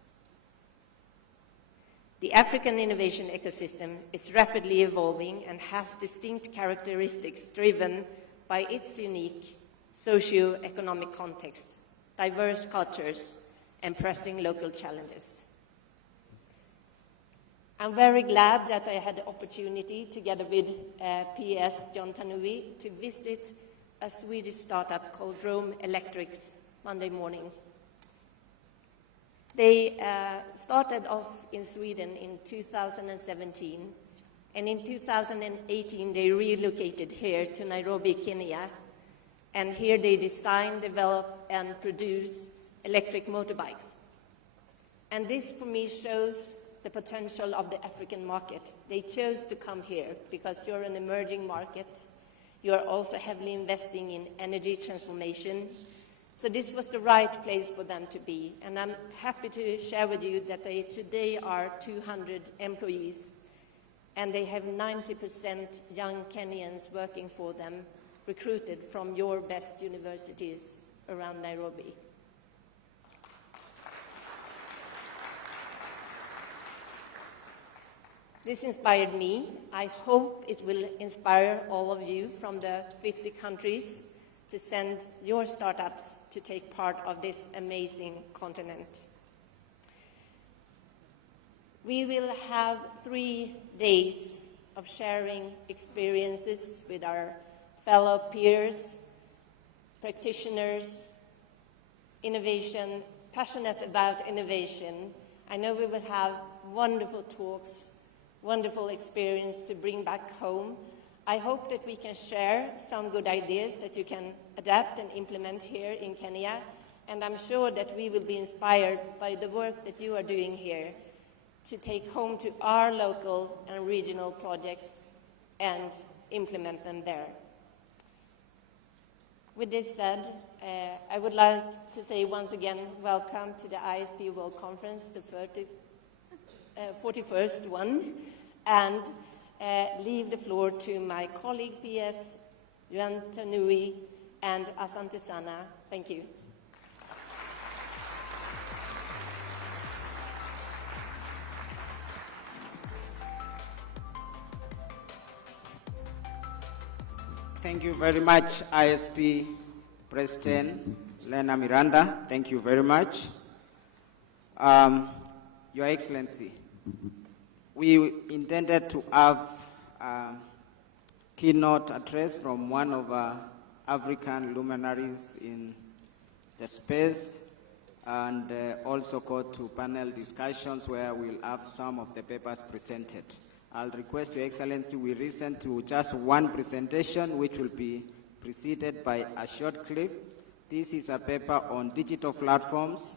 The African innovation ecosystem is rapidly evolving and has distinct characteristics driven by its unique socio-economic context, diverse cultures, and pressing local challenges. I'm very glad that I had the opportunity, together with PS John Tanui, to visit a Swedish startup called Rome Electrics Monday morning. They started off in Sweden in 2017, and in 2018 they relocated here to Nairobi, Kenya, and here they design, develop, and produce electric motorbikes. And this, for me, shows the potential of the African market. They chose to come here because you're an emerging market. You are also heavily investing in energy transformation. So this was the right place for them to be. And I'm happy to share with you that they today are 200 employees, and they have 90% young Kenyans working for them, recruited from your best universities around Nairobi. This inspired me. I hope it will inspire all of you from the 50 countries to send your startups to take part of this amazing continent. We will have 3 days of sharing experiences with our fellow peers, practitioners, innovation, passionate about innovation. I know we will have wonderful talks, wonderful experience to bring back home. I hope that we can share some good ideas that you can adapt and implement here in Kenya, and I'm sure that we will be inspired by the work that you are doing here to take home to our local and regional projects and implement them there. With this said, I would like to say once again, welcome to the ISP World Conference, the 41st one, and leave the floor to my colleague PS, Juan Tanui, and Asante Sana. Thank you. Thank you very much, ISP President Lena Miranda. Thank you very much. Your Excellency, we intended to have a keynote address from one of our African luminaries in the space, and also go to panel discussions where we'll have some of the papers presented. I'll request Your Excellency we listen to just one presentation, which will be preceded by a short clip. This is a paper on digital platforms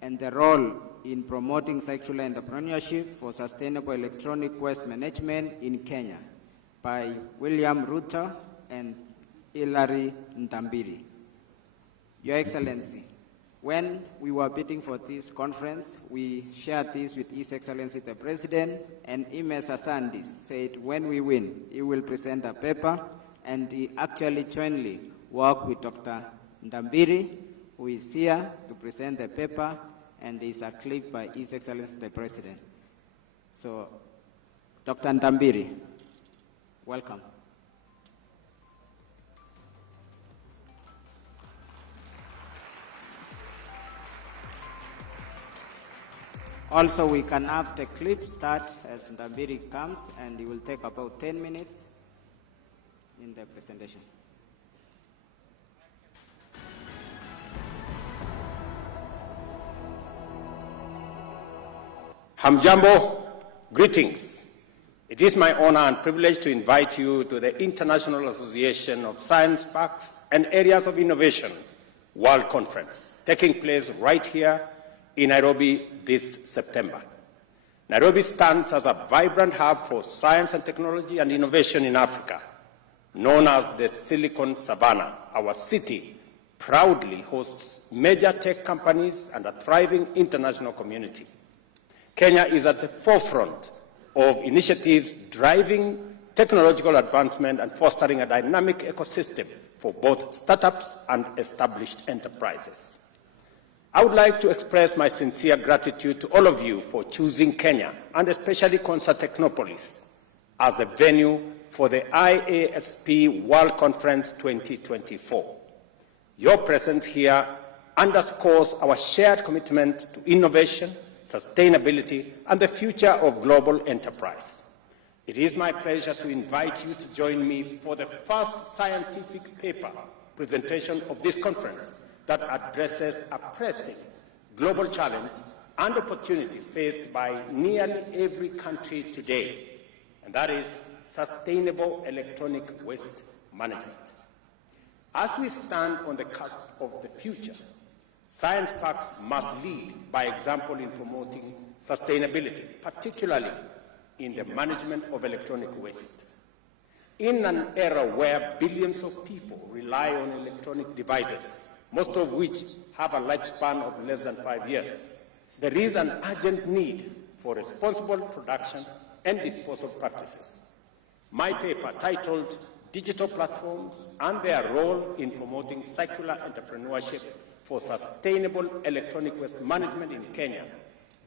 and the role in promoting circular entrepreneurship for sustainable electronic waste management in Kenya by William Rutter and Hilary Ndambiri. Your Excellency, when we were bidding for this conference, we shared this with His Excellency the President, and Ms. Asandis said when we win, he will present a paper, and he actually jointly worked with Dr. Ndambiri, who is here to present the paper, and there is a clip by His Excellency the President. So, Dr. Ndambiri, welcome. Also, we can have the clip start as Ndambiri comes, and it will take about 10 minutes in the presentation. Hamjambo, greetings. It is my honor and privilege to invite you to the International Association of Science Parks and Areas of Innovation World Conference, taking place right here in Nairobi this September. Nairobi stands as a vibrant hub for science and technology and innovation in Africa. Known as the Silicon Savannah, our city proudly hosts major tech companies and a thriving international community. Kenya is at the forefront of initiatives driving technological advancement and fostering a dynamic ecosystem for both startups and established enterprises. I would like to express my sincere gratitude to all of you for choosing Kenya, and especially Konza Technopolis, as the venue for the IASP World Conference 2024. Your presence here underscores our shared commitment to innovation, sustainability, and the future of global enterprise. It is my pleasure to invite you to join me for the first scientific paper presentation of this conference that addresses a pressing global challenge and opportunity faced by nearly every country today, and that is sustainable electronic waste management. As we stand on the cusp of the future, science parks must lead by example in promoting sustainability, particularly in the management of electronic waste. In an era where billions of people rely on electronic devices, most of which have a lifespan of less than 5 years, there is an urgent need for responsible production and disposal practices. My paper, titled Digital Platforms and Their Role in Promoting Circular Entrepreneurship for Sustainable Electronic Waste Management in Kenya,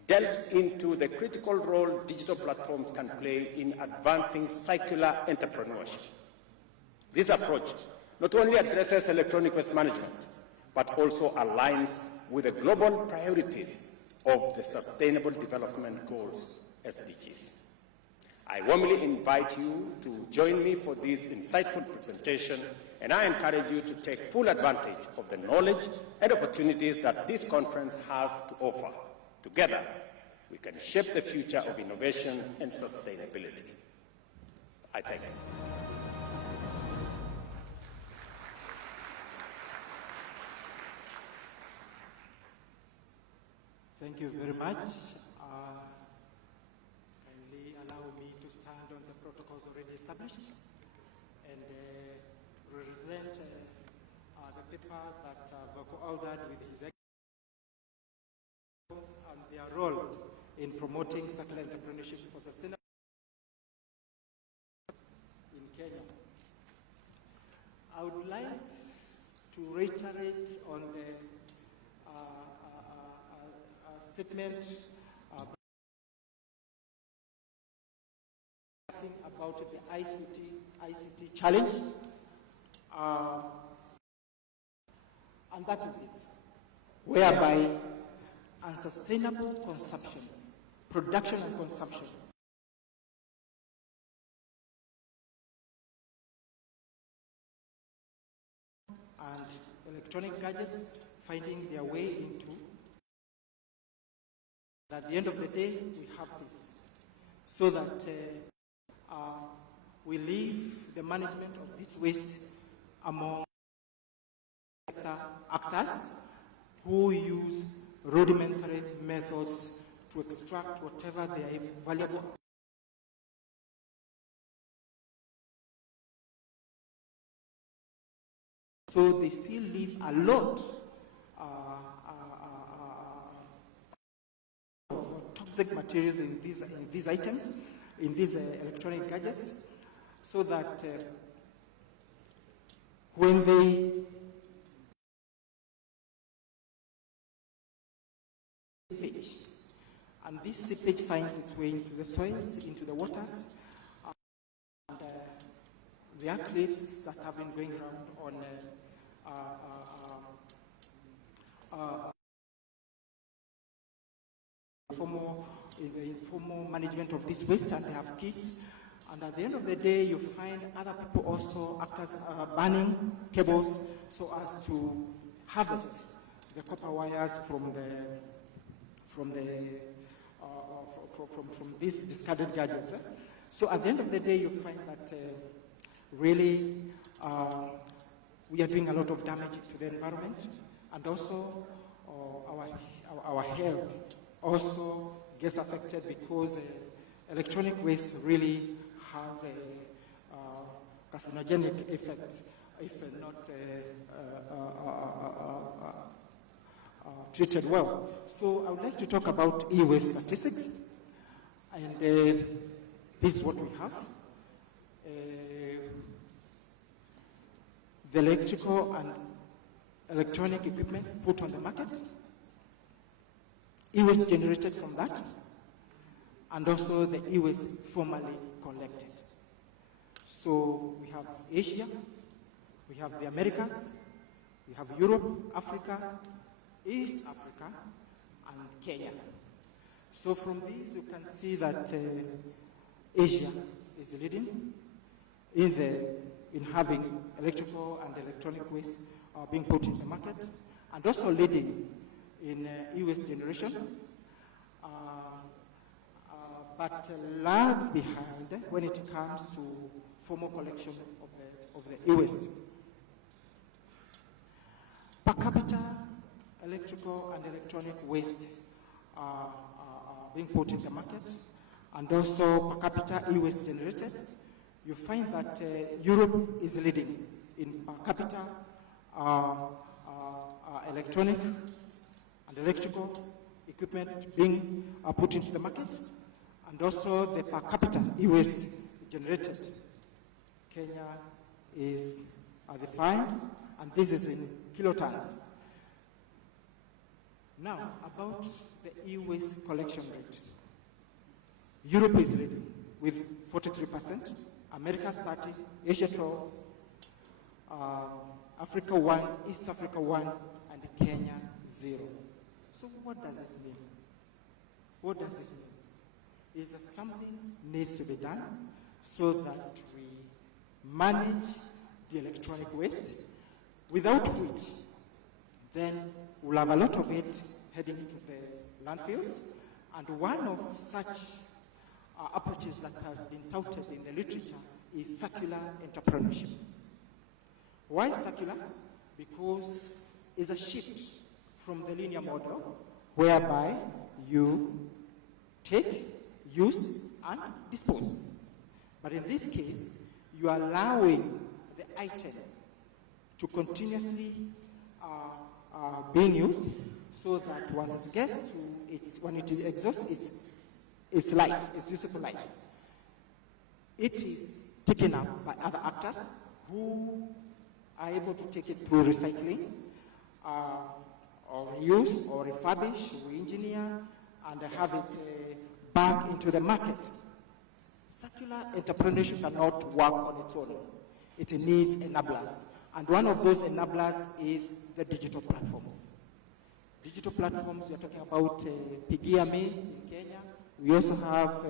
delves into the critical role digital platforms can play in advancing circular entrepreneurship. This approach not only addresses electronic waste management, but also aligns with the global priorities of the Sustainable Development Goals, SDGs. I warmly invite you to join me for this insightful presentation, and I encourage you to take full advantage of the knowledge and opportunities that this conference has to offer. Together, we can shape the future of innovation and sustainability. I thank you. Thank you very much. Kindly allow me to stand on the protocols already established and present the paper that was co-authored with His Excellency and their role in promoting circular entrepreneurship for sustainable in Kenya. I would like to reiterate on the statement about the ICT challenge, and that is it, whereby unsustainable consumption, production and consumption and electronic gadgets finding their way into. At the end of the day, we have this, so that we leave the management of this waste among actors who use rudimentary methods to extract whatever they are valuable. So they still leave a lot of toxic materials in these items, in these electronic gadgets, so that when they seepage, and this seepage finds its way into the soils, into the waters, and there are clips that have been going around on informal management of this waste, and they have kits. And at the end of the day, you find other people also, actors, burning cables so as to harvest the copper wires from these discarded gadgets. So at the end of the day, you find that really we are doing a lot of damage to the environment, and also our health also gets affected, because electronic waste really has a carcinogenic effect if not treated well. So I would like to talk about e-waste statistics, and this is what we have. The electrical and electronic equipment put on the market, e-waste generated from that, and also the e-waste formally collected. So we have Asia, we have the Americas, We have Europe, Africa, East Africa, and Kenya. So from these, you can see that Asia is leading in having electrical and electronic waste being put in the market, and also leading in e-waste generation, but lags behind when it comes to formal collection of the e-waste. Per capita, electrical and electronic waste are being put in the market, and also per capita e-waste generated. You find that Europe is leading in per capita electronic and electrical equipment being put into the market, and also the per capita e-waste generated. Kenya is defined, and this is in kilotons. Now, about the e-waste collection rate. Europe is leading with 43%, Americas 30, Asia 12, Africa 1, East Africa 1, and Kenya 0. So what does this mean? What does this mean? Is that something needs to be done so that we manage the electronic waste, without which then we'll have a lot of it heading into the landfills. And one of such approaches that has been touted in the literature is circular entrepreneurship. Why circular? Because it's a shift from the linear model whereby you take, use, and dispose. But in this case, you are allowing the item to continuously being used, so that once it gets to when it exhausts its life, its useful life, it is taken up by other actors who are able to take it through recycling, or reuse, or refurbish, re-engineer, and have it back into the market. Circular entrepreneurship cannot work on its own. It needs enablers. And one of those enablers is the digital platforms. Digital platforms, we are talking about Pigia.me in Kenya. We also have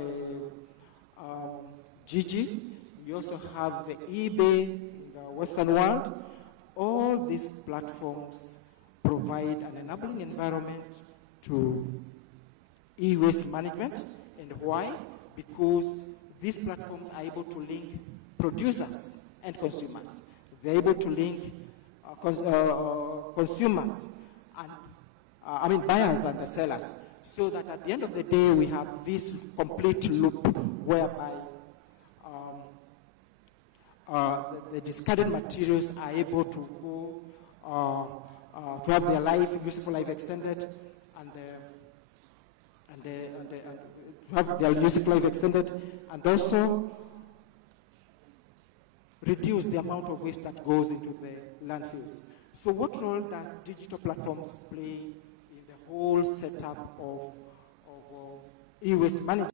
Gigi. We also have the eBay in the Western world. All these platforms provide an enabling environment to e-waste management. And why? Because these platforms are able to link producers and consumers. They're able to link consumers and buyers and the sellers, so that at the end of the day we have this complete loop whereby the discarded materials are able to go to have their useful life extended, and have their useful life extended, and also reduce the amount of waste that goes into the landfills. So what role does digital platforms play in the whole setup of e-waste management?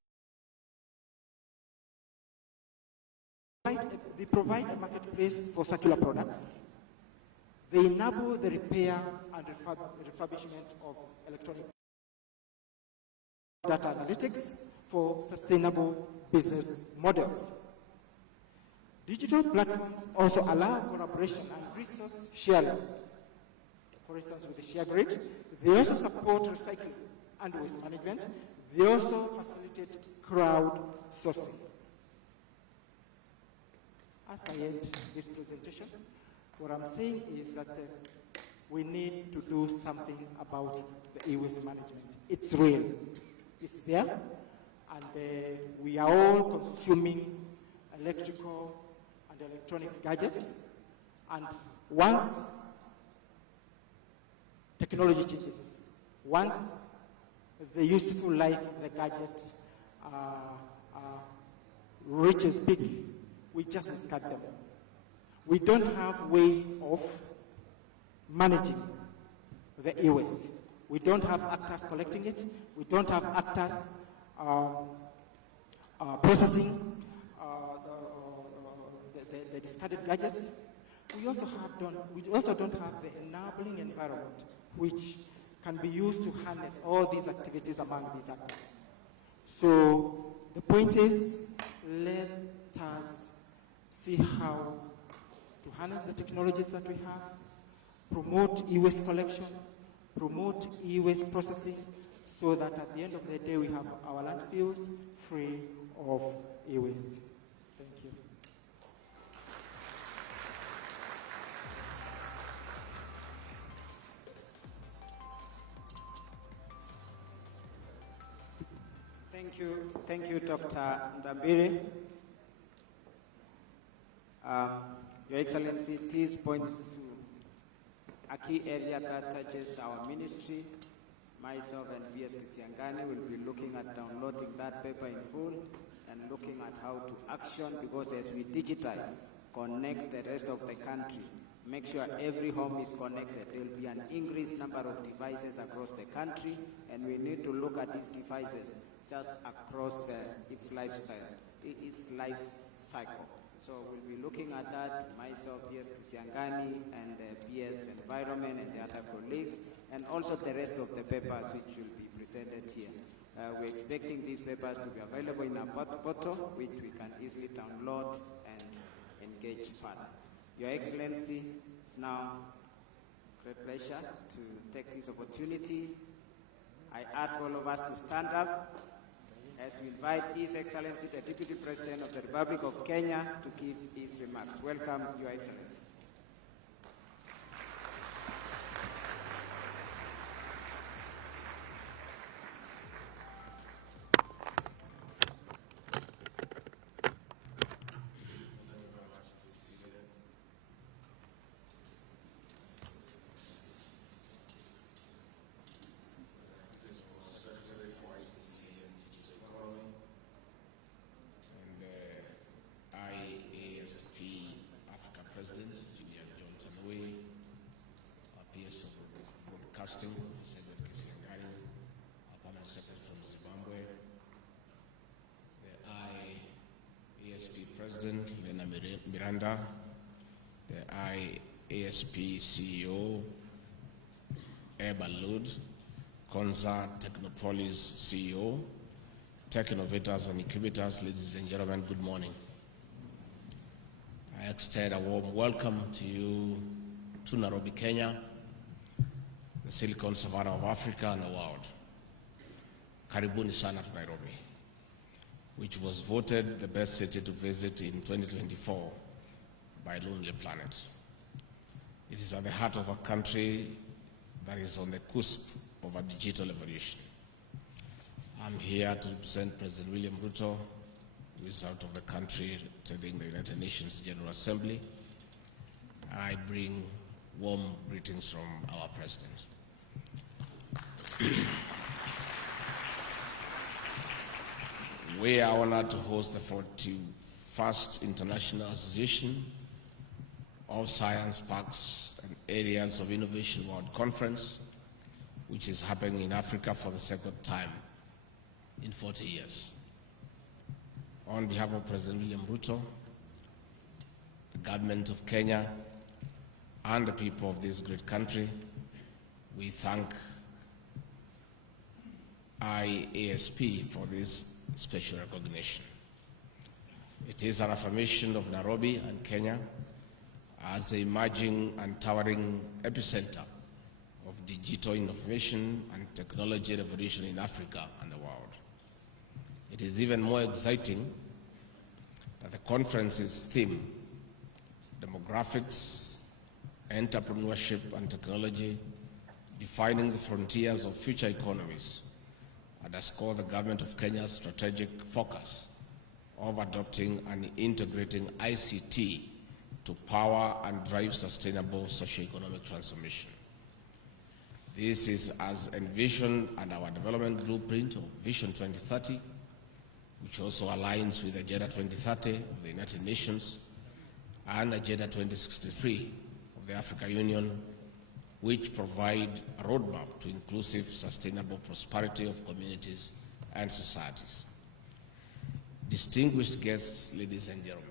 They provide a marketplace for circular products. They enable the repair and refurbishment of electronic data analytics for sustainable business models. Digital platforms also allow collaboration and resource sharing. For instance, with the share grid, they also support recycling and waste management. They also facilitate crowd sourcing. As I end this presentation, what I'm saying is that we need to do something about the e-waste management. It's real. It's there. And we are all consuming electrical and electronic gadgets. And once technology changes, once the useful life of the gadget reaches peak, we just discard them. We don't have ways of managing the e-waste. We don't have actors collecting it. We don't have actors processing the discarded gadgets. we also don't have the enabling environment which can be used to harness all these activities among these actors. So the point is, let us see how to harness the technologies that we have, promote e-waste collection, promote e-waste processing, so that at the end of the day we have our landfills free of e-waste. Thank you. Thank you, Dr. Ndambiri. Your Excellency, this points to a key area that touches our ministry. Myself and V.S. Kisiangani will be looking at downloading that paper in full and looking at how to action, because as we digitize, connect the rest of the country, make sure every home is connected. There will be an increased number of devices across the country, and we need to look at these devices just across its lifestyle, its life cycle. So we'll be looking at that, myself, P.S. Kisiangani, and P.S. Environment, and the other colleagues, and also the rest of the papers which will be presented here. We're expecting these papers to be available in our portal, which we can easily download and engage further. Your Excellency, it's now a great pleasure to take this opportunity. I ask all of us to stand up as we invite His Excellency, the Deputy President of the Republic of Kenya, to give his remarks. Welcome, Your Excellency. Senator Kisiangani, our permanent secretary from Zimbabwe, the IASP President, Lena Miranda, the IASP CEO, Eba Lud, Konza Technopolis CEO, Tech Innovators and Incubators, ladies and gentlemen, good morning. I extend a warm welcome to you to Nairobi, Kenya, the Silicon Savannah of Africa and the world. Karibuni sana to Nairobi, which was voted the best city to visit in 2024 by Lonely Planet. It is at the heart of a country that is on the cusp of a digital evolution. I'm here to represent President William Ruto, who is out of the country attending the United Nations General Assembly, and I bring warm greetings from our President. We are honored to host the 41st International Association of Science Parks and Areas of Innovation World Conference, which is happening in Africa for the second time in 40 years. On behalf of President William Ruto, the government of Kenya, and the people of this great country, we thank IASP for this special recognition. It is an affirmation of Nairobi and Kenya as the emerging and towering epicenter of digital innovation and technology revolution in Africa and the world. It is even more exciting that the conference's theme, demographics, entrepreneurship and technology, defining the frontiers of future economies, underscore the government of Kenya's strategic focus of adopting and integrating ICT to power and drive sustainable socio-economic transformation. This is as envisioned in our development blueprint of Vision 2030, which also aligns with Agenda 2030 of the United Nations and Agenda 2063 of the African Union, which provide a roadmap to inclusive, sustainable prosperity of communities and societies. Distinguished guests, ladies and gentlemen,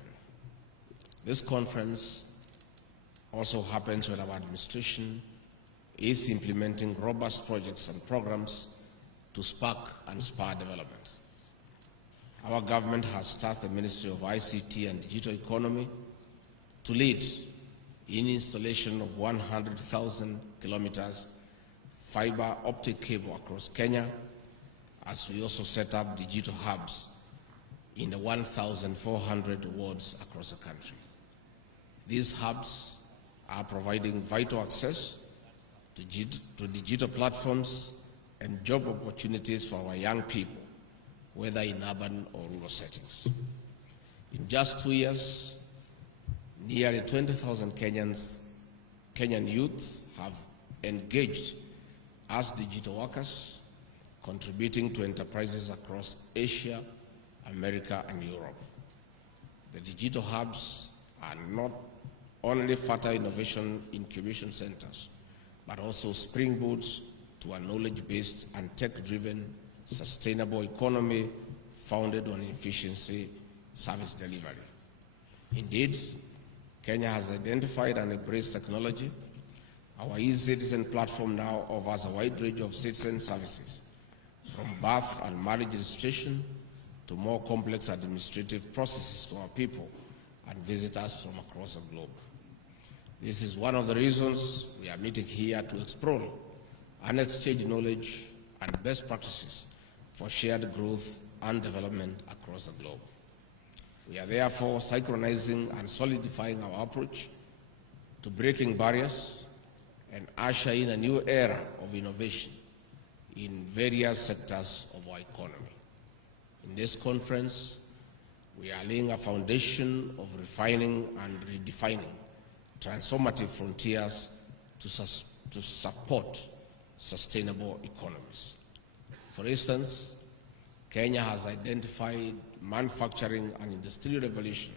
this conference also happens when our administration is implementing robust projects and programs to spark and spur development. Our government has tasked the Ministry of ICT and Digital Economy to lead in installation of 100,000 kilometers fiber optic cable across Kenya, as we also set up digital hubs in the 1,400 wards across the country. These hubs are providing vital access to digital platforms and job opportunities for our young people, whether in urban or rural settings. In just 2 years, nearly 20,000 Kenyan youths have engaged as digital workers, contributing to enterprises across Asia, America, and Europe. The digital hubs are not only fertile innovation incubation centers, but also springboards to a knowledge-based and tech-driven sustainable economy founded on efficiency service delivery. Indeed, Kenya has identified and embraced technology. Our e-citizen platform now offers a wide range of citizen services, from birth and marriage registration to more complex administrative processes to our people and visitors from across the globe. This is one of the reasons we are meeting here to explore and exchange knowledge and best practices for shared growth and development across the globe. We are therefore synchronizing and solidifying our approach to breaking barriers and usher in a new era of innovation in various sectors of our economy. In this conference, we are laying a foundation of refining and redefining transformative frontiers to support sustainable economies. For instance, Kenya has identified manufacturing and industrial revolution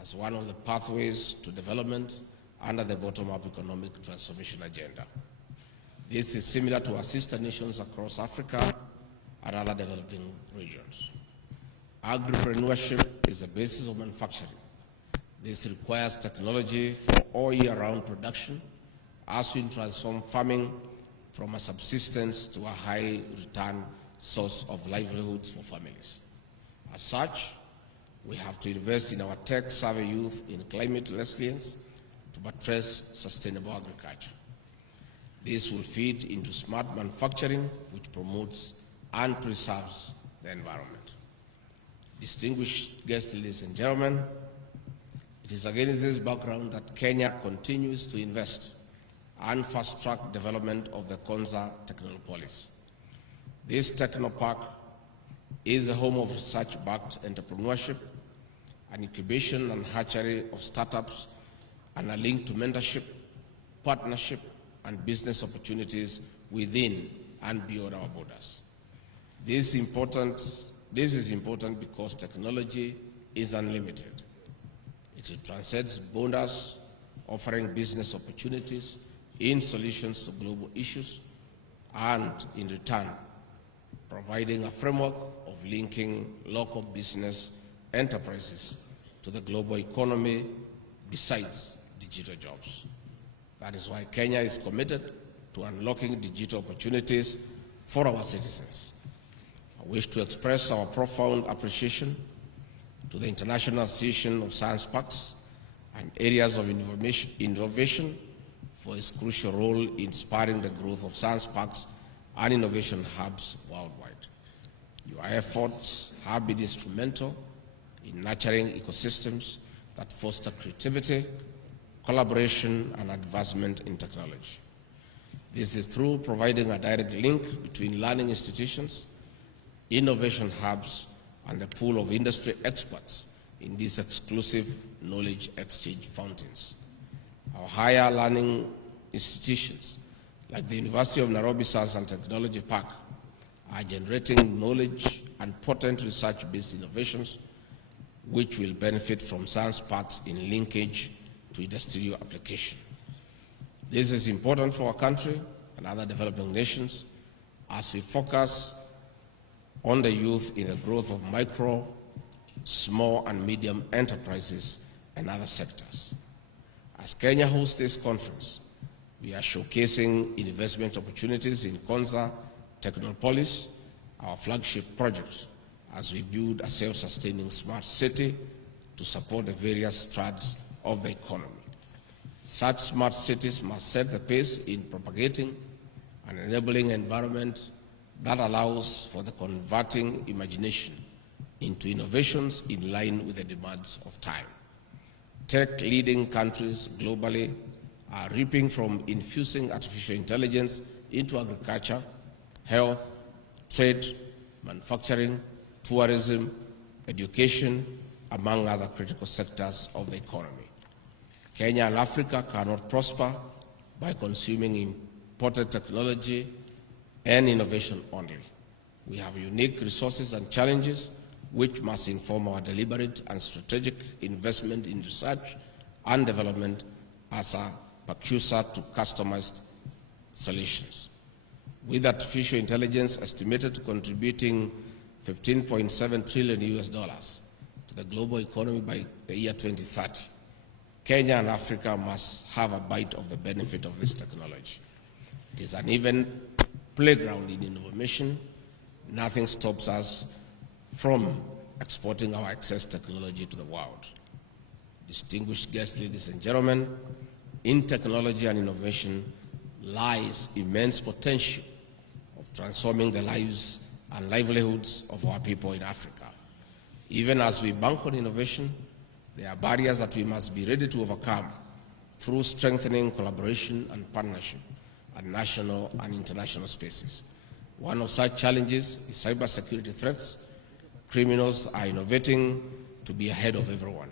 as one of the pathways to development under the bottom-up economic transformation agenda. This is similar to our sister nations across Africa and other developing regions. Agripreneurship is the basis of manufacturing. This requires technology for all year-round production as we transform farming from a subsistence to a high-return source of livelihoods for families. As such, we have to invest in our tech-savvy youth in climate resilience to buttress sustainable agriculture. This will feed into smart manufacturing, which promotes and preserves the environment. Distinguished guests, ladies and gentlemen, it is against this background that Kenya continues to invest and fast-track development of the Konza Technopolis. This technopark is the home of research-backed entrepreneurship, an incubation and hatchery of startups, and a link to mentorship, partnership, and business opportunities within and beyond our borders. This is important because technology is unlimited. It transcends borders, offering business opportunities in solutions to global issues, and in return, providing a framework of linking local business enterprises to the global economy besides digital jobs. That is why Kenya is committed to unlocking digital opportunities for our citizens. I wish to express our profound appreciation to the International Association of Science Parks and Areas of Innovation for its crucial role in spurring the growth of science parks and innovation hubs worldwide. Your efforts have been instrumental in nurturing ecosystems that foster creativity, collaboration, and advancement in technology. This is through providing a direct link between learning institutions, innovation hubs, and a pool of industry experts in these exclusive knowledge exchange fountains. Our higher learning institutions, like the University of Nairobi Science and Technology Park, are generating knowledge and potent research-based innovations which will benefit from science parks in linkage to industrial application. This is important for our country and other developing nations as we focus on the youth in the growth of micro, small, and medium enterprises and other sectors. As Kenya hosts this conference, we are showcasing investment opportunities in Konza Technopolis, our flagship project, as we build a self-sustaining smart city to support the various strands of the economy. Such smart cities must set the pace in propagating an enabling environment that allows for the converting imagination into innovations in line with the demands of time. Tech-leading countries globally are reaping from infusing artificial intelligence into agriculture, health, trade, manufacturing, tourism, education, among other critical sectors of the economy. Kenya and Africa cannot prosper by consuming imported technology and innovation only. We have unique resources and challenges which must inform our deliberate and strategic investment in research and development as a precursor to customized solutions. With artificial intelligence estimated to contributing $15.7 trillion to the global economy by the year 2030, Kenya and Africa must have a bite of the benefit of this technology. It is an even playground in innovation. Nothing stops us from exporting our excess technology to the world. Distinguished guests, ladies and gentlemen, in technology and innovation lies immense potential of transforming the lives and livelihoods of our people in Africa. Even as we bank on innovation, there are barriers that we must be ready to overcome through strengthening collaboration and partnership at national and international spaces. One of such challenges is cybersecurity threats. Criminals are innovating to be ahead of everyone.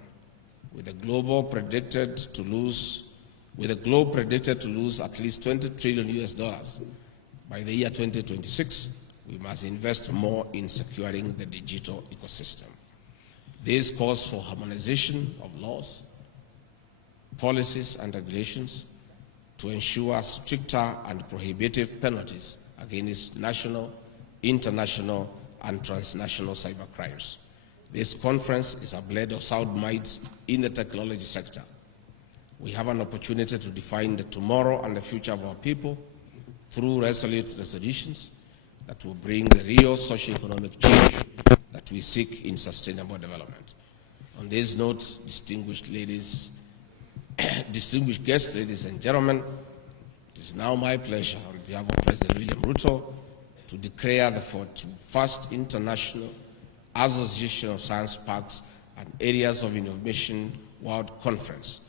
With the globe predicted to lose at least $20 trillion by the year 2026, we must invest more in securing the digital ecosystem. This calls for harmonization of laws, policies, and regulations to ensure stricter and prohibitive penalties against national, international, and transnational cybercrimes. This conference is a blend of sound minds in the technology sector. We have an opportunity to define the tomorrow and the future of our people through resolute resolutions that will bring the real socio-economic change that we seek in sustainable development. On this note, distinguished guests, ladies and gentlemen, it is now my pleasure on behalf of President William Ruto to declare the 41st International Association of Science Parks and Areas of Innovation World Conference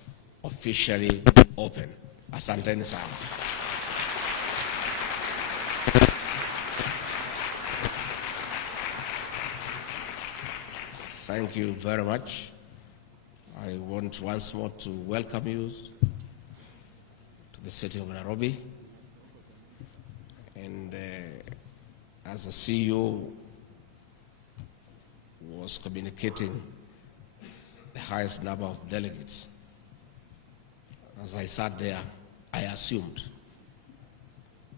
officially open. Asanteni sana. Thank you very much. I want once more to welcome you to the city of Nairobi. And as the CEO was communicating the highest number of delegates, as I sat there, I assumed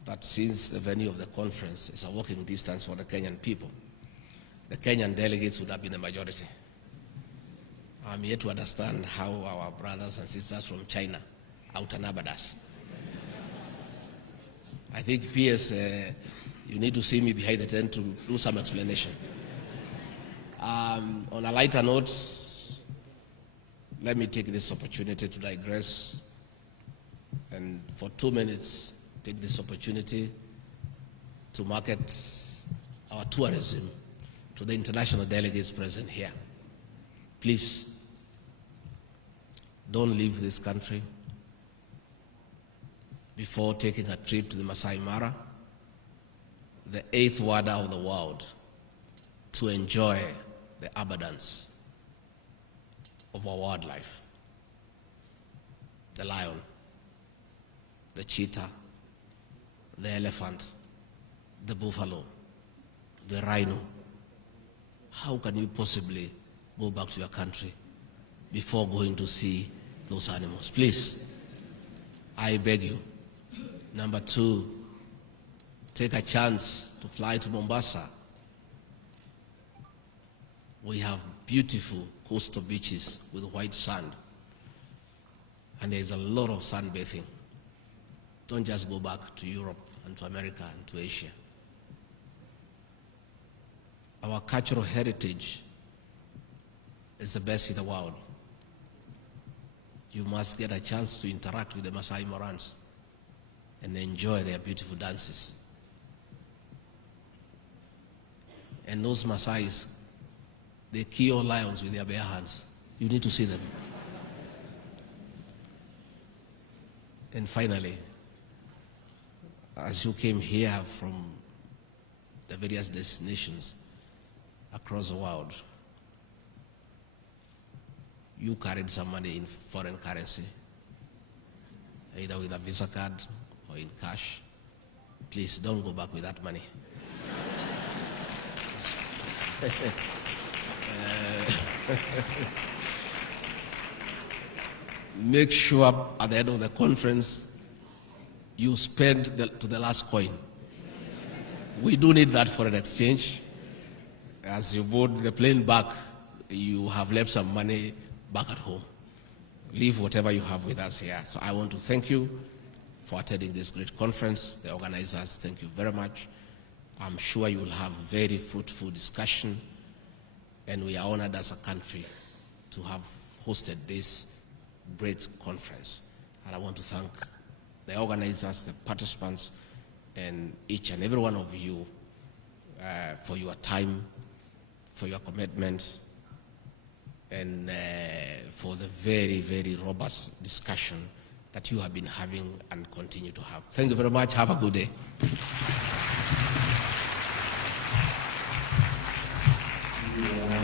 that since the venue of the conference is a walking distance for the Kenyan people, the Kenyan delegates would have been the majority. I'm yet to understand how our brothers and sisters from China outnumbered us. I think, PS, you need to see me behind the tent to do some explanation. On a lighter note, let me take this opportunity to digress and for 2 minutes take this opportunity to market our tourism to the international delegates present here. Please, don't leave this country before taking a trip to the Masai Mara, the 8th wonder of the world, to enjoy the abundance of our wildlife. The lion, the cheetah, the elephant, the buffalo, the rhino. How can you possibly go back to your country before going to see those animals? Please, I beg you. Number 2, take a chance to fly to Mombasa. We have beautiful coastal beaches with white sand. and there's a lot of sunbathing. Don't just go back to Europe and to America and to Asia. Our cultural heritage is the best in the world. You must get a chance to interact with the Masai Marans and enjoy their beautiful dances. And those Masais, they kill lions with their bare hands. You need to see them. And finally, as you came here from the various destinations across the world, you carried some money in foreign currency, either with a Visa card or in cash. Please don't go back with that money. Make sure at the end of the conference you spend to the last coin. We do need that for an exchange. As you board the plane back, you have left some money back at home. Leave whatever you have with us here. So I want to thank you for attending this great conference. The organizers, thank you very much. I'm sure you will have very fruitful discussion, and we are honored as a country to have hosted this great conference. And I want to thank the organizers, the participants, and each and every one of you for your time, for your commitment, and for the very, very robust discussion that you have been having and continue to have. Thank you very much. Have a good day. Yeah.